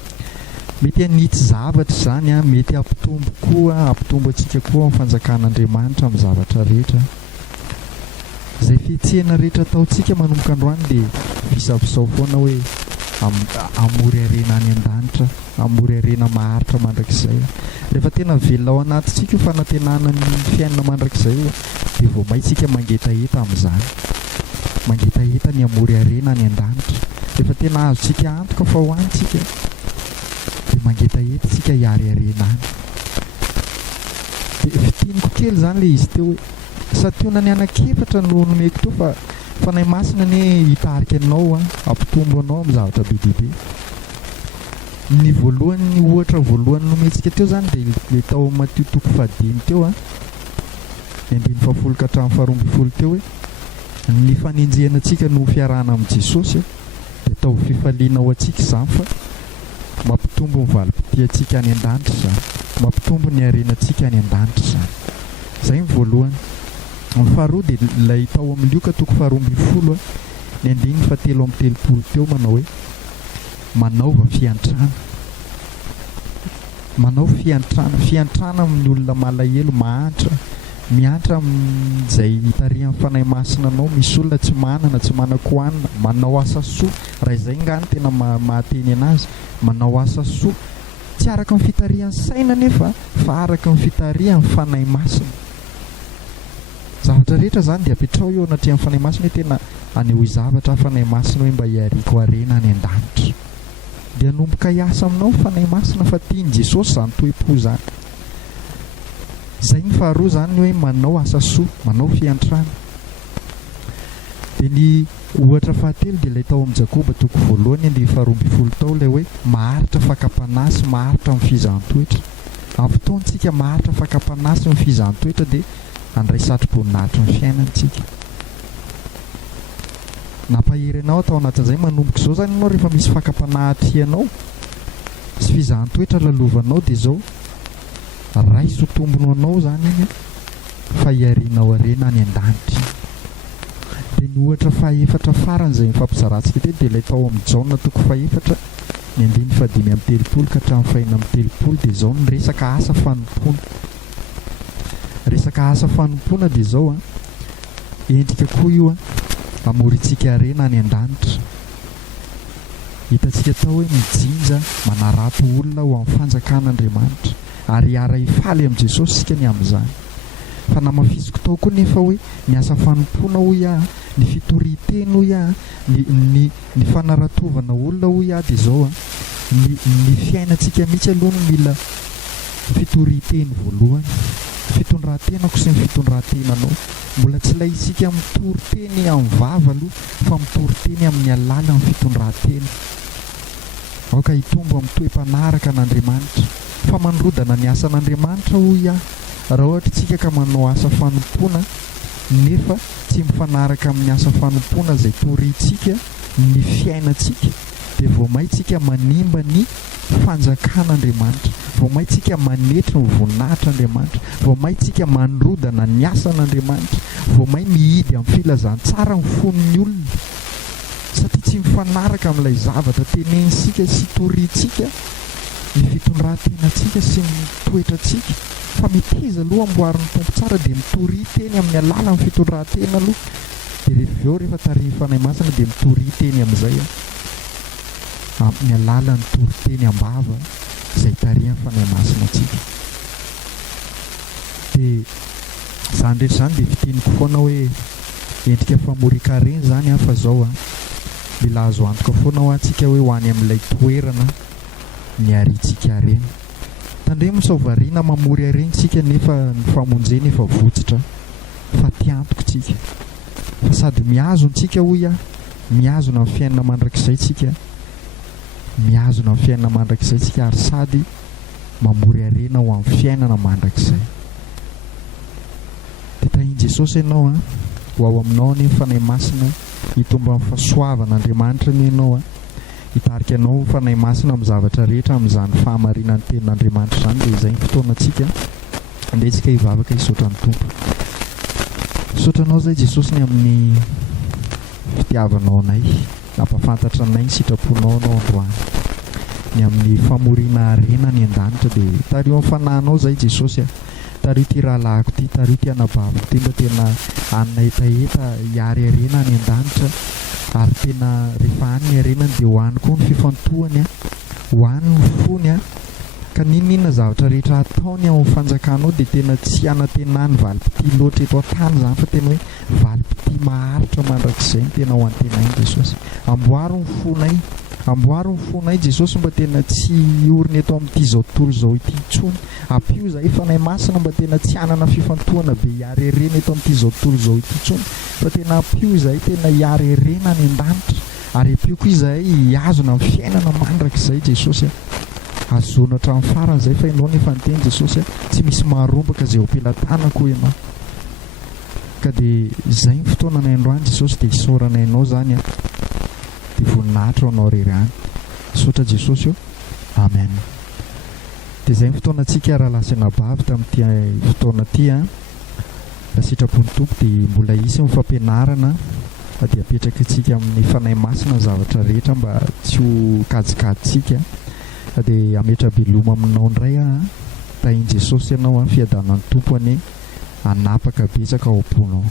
Mety hanitsy zavatra zany mety hampitombo koa, hampitombo antsika koa amin'ny fanjakan'Andriamanitra amin'ny zavatra rehetra. Izay fihetsehana rehetra ataontsika manomboka androany dia visavizao foana hoe hamory harena any an-danitra, hamory harena maharitra mandrakizay. Rehefa tena velona ao anatintsika io fanantenana ny fiainana mandrakizay dia vao maintsika mangetaheta amin'izany, mangetaheta ny hamory harena any an-danitra. Rehefa tena azontsika antoka fa ho antsika dia mangetaheta tsika hiary harena any. Dia fitiniko kely zany ilay izy teo hoe sationany ny anankefatra no nomeko teo fa fanahy masina ny hitarika anao hampitombo anao amin'ny zavatra be dia be. Ny voalohany, ohatra voalohany nomentsika teo zany dia ilay tao Mateo 4:10 teo 2:10 teo hoe ny fanenjehana antsika no fiarahana amin'ny Jesosy dia tao fifaliana ho antsika izany fa mampitombo ny valim-pity antsika any an-danitra zany, mampitombo ny harenantsika any an-danitra zany. Izay ny voalohany. Ny faharoa dia ilay tao amin'ny Lioka 2:12 ny 2:3-3 teo manao hoe manaova fiantrana. Manao fiantrana amin'ny olona malahelo, miantra amin'izay hitarihan'ny fanahy masina anao. Misy olona tsy manana, tsy manan-kohanina, manao asa soa. Raha izay ngany tena mahateny anazy, manao asa soa. Tsy araka ny fitarihan'ny saina nefa fa araka ny fitarihan'ny fanahy masina. Zavatra rehetra zany dia apetrao eo anatrehany fanahy masina hoe tena aneho zavatra fanahy masina hoe mba hiariko harena any an-danitra. Dia hanomboka hiasa aminao fanahy masina fa tiany Jesosy zany toe-po zany. Zay ny faharoa zany hoe manao asa soa, manao fiantrana. Dia ny ohatra fahatelo dia ilay tao amin'ny Jakoba toko voalohany dia 12 tao ilay hoe maharitra fakapanahy sy maharitra amin'ny fizahantsoetra. Amin'ny fotoantsika maharitra fakapanahy sy ny fizahantsoetra dia handray satroboninahitra ny fiainantsika. Nampahery anao atao anatin'izay manomboka izao zany ianao rehefa misy fakapanahy anao sy fizahantsoetra lalovanao dia izao raiso tombony anao zany iny fa hiarinao harena any an-danitra. Dia ny ohatra fahaefatra farany izay mifampizarantsika teo dia ilay tao amin'ny Jaona toko fahaefatra ny 5:30 ka hatramin'ny 4:30 dia izao ny resaka asa fanompoana. Resaka asa fanompoana dia izao endrika koa io amorintsika harena any an-danitra. Hitantsika tao hoe mijinja manarato olona ho amin'ny fanjakan'Andriamanitra ary hiara hifaly amin'i Jesosy sika ny amin'izany. Fa namafisiko tao koa nefa hoe ny asa fanompoana hoy ny fitoriteny hoy ny fanaratovana olona hoy dia izao ny fiainantsika mihitsy aloha no mila fitoriteny voalohany. Fitondran-tenako sy ny fitondran-tenanao mbola tsy ilay isika mitoriteny amin'ny vava aloha fa mitoriteny amin'ny alalan'ny fitondran-tena. Aoka hitombo amin'ny toe-panaraka an'Andriamanitra fa manrodana ny asan'Andriamanitra hoy raha ohatra isika ka manao asa fanompoana nefa tsy mifanaraka amin'ny asa fanompoana izay torintsika ny fiainantsika dia vao maintsika manimba ny fanjakan'Andriamanitra, vao maintsika manetry ny voninahitr'Andriamanitra, vao maintsika manrodana ny asan'Andriamanitra, vao mai mihidy amin'ny filazantsara ny fon'ny olona satria tsy mifanaraka amin'ilay zavatra tenensika sy torintsika ny fitondran-tenantsika sy ny toetratsika. Fa miteza aloha amboarin'ny tompo tsara dia mitoriteny amin'ny alalan'ny fitondran-tena aloha dia rehefa tarihin'ny fanahy masina dia mitoriteny amin'izay amin'ny alalan'ny toriteny am-bava izay tarihin'ny fanahy masina antsika. Dia izany rehetra izany dia fiteniko foana hoe endrika famorikareny zany fa izao mila azo antoka foana ho antsika hoe ho any amin'ilay toerana ny arintsika hareny. Tandremo saovariana mamory harentsika nefa ny famonjena efa votsitra fa tiantoko tsika. Fa sady miazona tsika hoy miazona amin'ny fiainana mandrakizay tsika, miazona amin'ny fiainana mandrakizay tsika ary sady mamory harena ho amin'ny fiainana mandrakizay. Dia tahian Jesosy ianao ho ao aminao ny fanahy masina hitombo amin'ny fahasoavan'Andriamanitra ny ianao hitarika anao fanahy masina amin'ny zavatra rehetra amin'izany fahamarinan'ny tenin'Andriamanitra izany. Dia izay ny fotoanantsika andetsika hivavaka hisaotra ny Tompo. Saotranao izay Jesosy ny amin'ny fitiavanao anay, nampafantatra anay ny sitraponao anao androany ny amin'ny famoriana harena ny an-danitra. Dia tario amin'ny fanahinao izay Jesosy tario ty rahalahiko ty, tario ty anabaviko ty mba tena anina etaeta hiary harena ny an-danitra ary tena rehefa any ny harenany dia hoany koa ny fifantohany hoany ny fony ka ninona zavatra rehetra ataony amin'ny fanjakanao dia tena tsy anatenany valipiti loatra eto an-tany zany fa tena hoe valipiti maharitra mandrakizay ny tena ho antenay Jesosy. Amboaro ny fonay, amboaro ny fonay Jesosy mba tena tsy orina eto amin'ity zao tontolo zao ity intsony. Ampio zahay fanahy masina mba tena tsy hanana fifantohana be hiary harena eto amin'ity zao tontolo zao ity intsony fa tena ampio izahay tena hiary harena any an-danitra ary ampio koa izahay hiazona amin'ny fiainana mandrakizay Jesosy. Azoana hatramin'ny farany izay fa ianao nefa nyteny Jesosy tsy misy maharombaka izay ho pelantanako ianao. Ka dia izay ny fotoananay androany Jesosy dia hisaorana ianao zany dia voninahitra anao rery any. Saotra Jesosy amen. Dia izay ny fotoanantsika raha lasina bavy tamin'ity fotoana ity raha sitrapon'ny Tompo dia mbola isy ny fampianarana dia apetraka antsika amin'ny fanahy masina ny zavatra rehetra mba tsy ho kajikajitsika. Dia ametra beloma aminao indray tahian Jesosy ianao fiadanan'ny Tompo any anapaka betsaka ao am-ponao.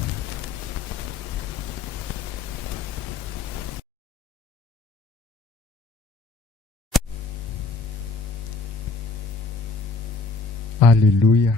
Alléluia.